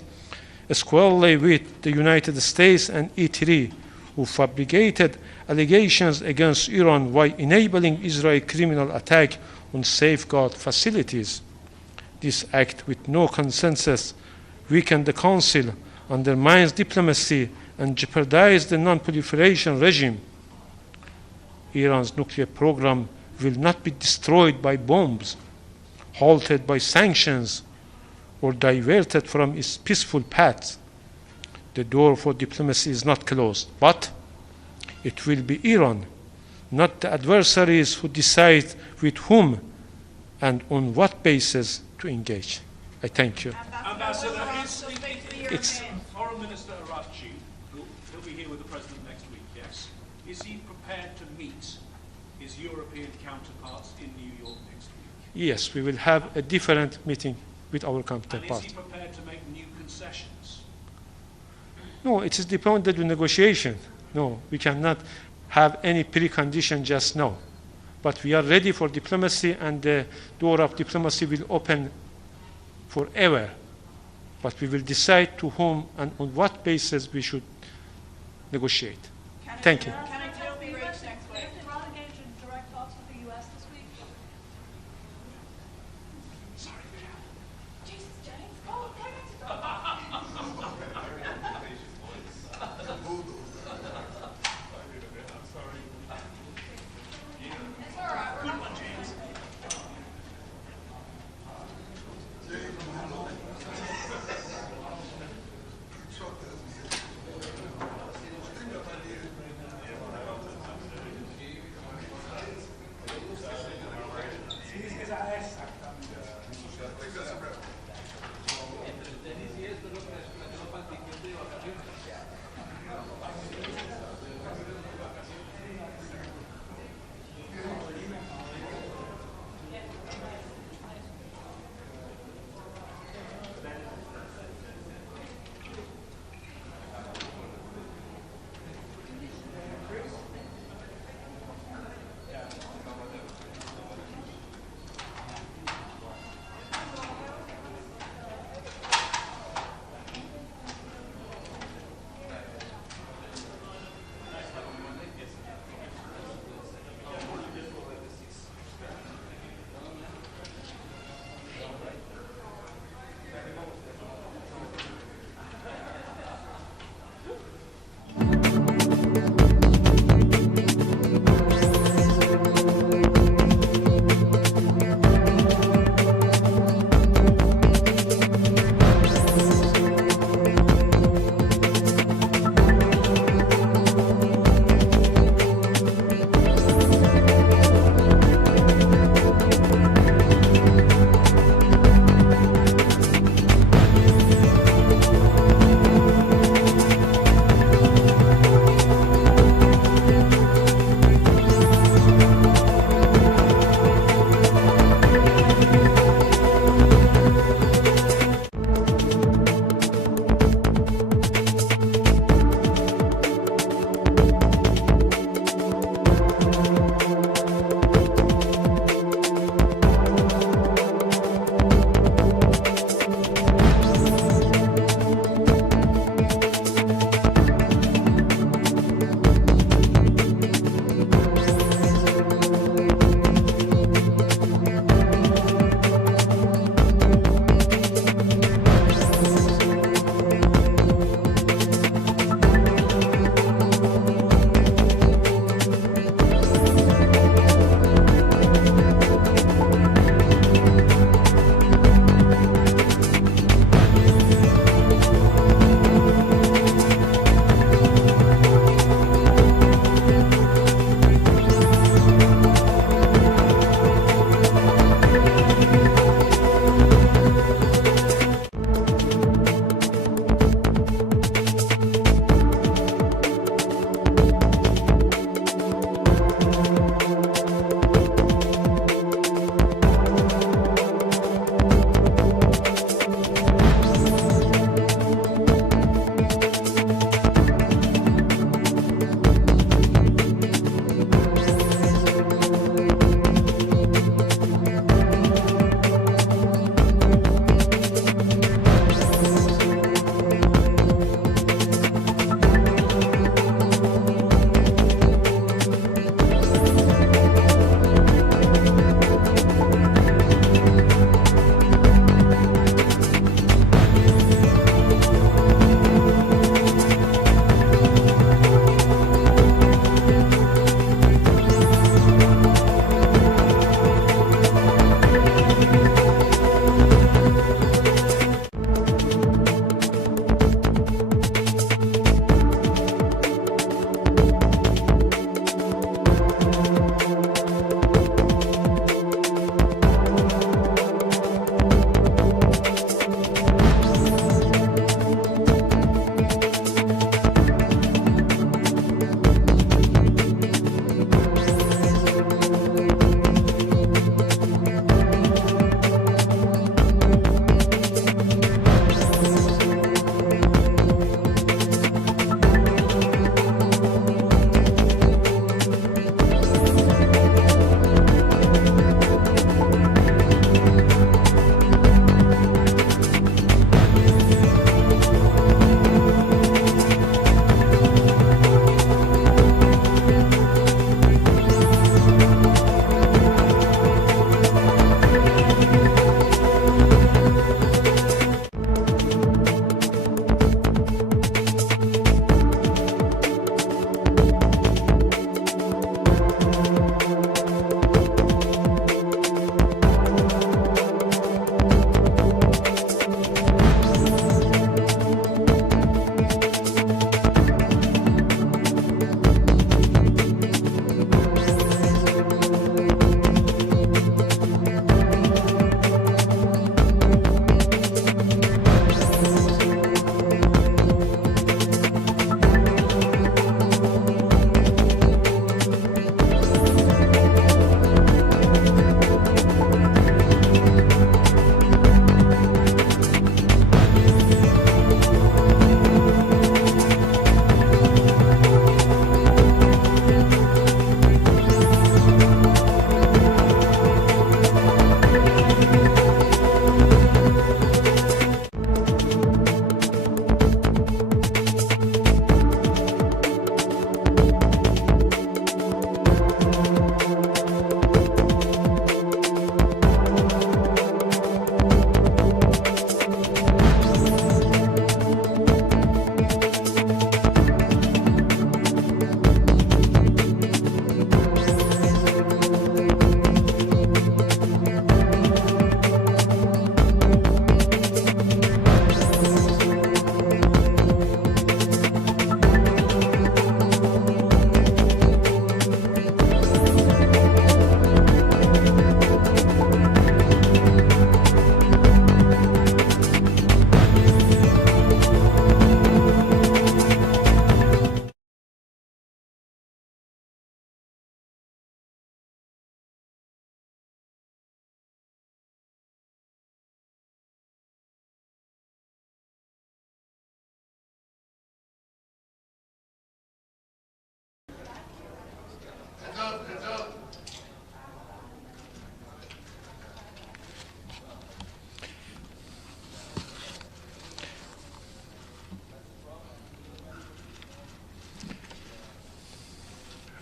squarely with the United States and E3, who fabricated allegations against Iran while enabling Israel's criminal attack on safeguard facilities. This act, with no consensus, weakened the Council, undermines diplomacy, and jeopardized the non-proliferation regime. Iran's nuclear program will not be destroyed by bombs, halted by sanctions, or diverted from its peaceful path. The door for diplomacy is not closed, but it will be Iran, not the adversaries, who decide with whom and on what basis to engage. I thank you. Ambassador, it's Foreign Minister Araghchi, who'll be here with the President next week, yes. Is he prepared to meet his European counterparts in New York next week? Yes, we will have a different meeting with our counterparts. And is he prepared to make new concessions? No, it is dependent on negotiation. No, we cannot have any precondition just now. But we are ready for diplomacy, and the door of diplomacy will open forever. But we will decide to whom and on what basis we should negotiate. Thank you.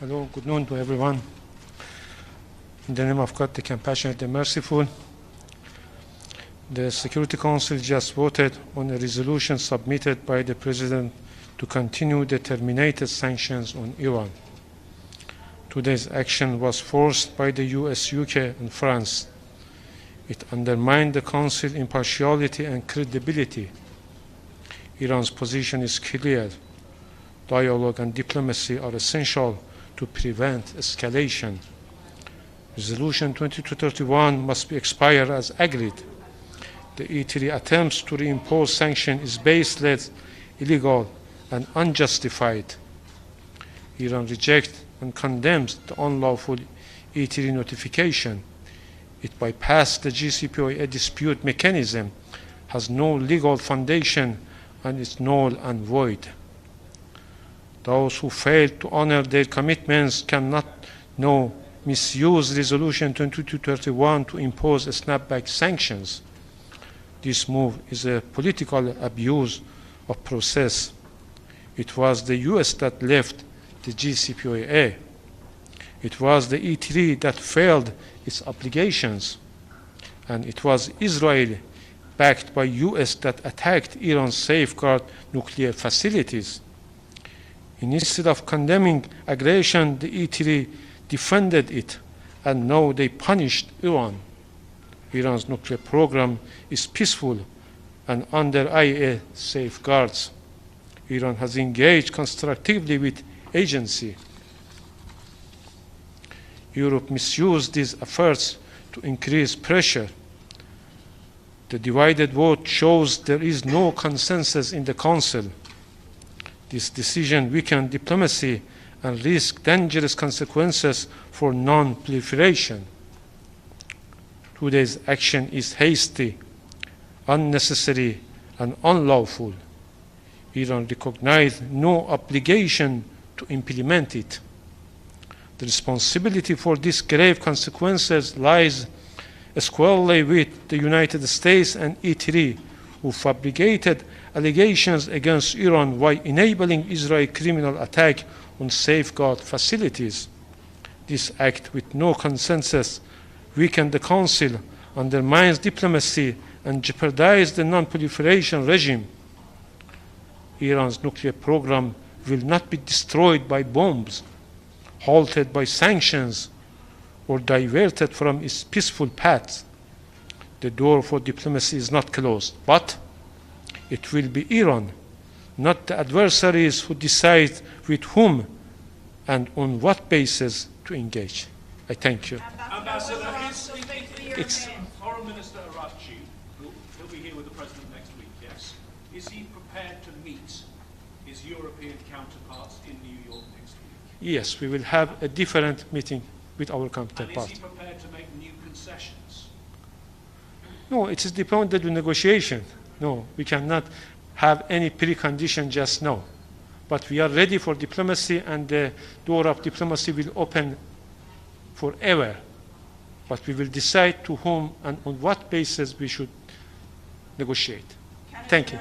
Hello, good noon to everyone. In the name of God, the compassionate and merciful, the Security Council just voted on a resolution submitted by the President to continue the terminated sanctions on Iran. Today's action was forced by the US, UK, and France. It undermined the Council's impartiality and credibility. Iran's position is clear. Dialogue and diplomacy are essential to prevent escalation. Resolution 2231 must be expired as agreed. The E3 attempts to reimpose sanctions is baseless, illegal, and unjustified. Iran rejects and condemns the unlawful E3 notification. It bypassed the JCPOA dispute mechanism, has no legal foundation, and is null and void. Those who fail to honor their commitments cannot now misuse Resolution 2231 to impose snapback sanctions. This move is a political abuse of process. It was the US that left the JCPOA. It was the E3 that failed its obligations. And it was Israel, backed by US, that attacked Iran's safeguard nuclear facilities. Instead of condemning aggression, the E3 defended it, and now they punished Iran. Iran's nuclear program is peaceful and under IAEA safeguards. Iran has engaged constructively with agency. Europe misused these efforts to increase pressure. The divided vote shows there is no consensus in the Council. This decision weakened diplomacy and risks dangerous consequences for non-proliferation. Today's action is hasty, unnecessary, and unlawful. Iran recognized no obligation to implement it. The responsibility for these grave consequences lies squarely with the United States and E3, who fabricated allegations against Iran while enabling Israel's criminal attack on safeguard facilities. This act, with no consensus, weakened the Council, undermines diplomacy, and jeopardizes the non-proliferation regime. Iran's nuclear program will not be destroyed by bombs, halted by sanctions, or diverted from its peaceful path. The door for diplomacy is not closed, but it will be Iran, not the adversaries, who decide with whom and on what basis to engage. I thank you. Ambassador, Foreign Minister Araghchi, he'll be here with the President next week, yes. Is he prepared to meet his European counterparts in New York next week? Yes, we will have a different meeting with our And counterparts. is he prepared to make new concessions? No, it is dependent on negotiation. No, we cannot have any precondition just now. But we are ready for diplomacy, and the door of diplomacy will open forever. But we will decide to whom and on what basis we should negotiate. Thank you.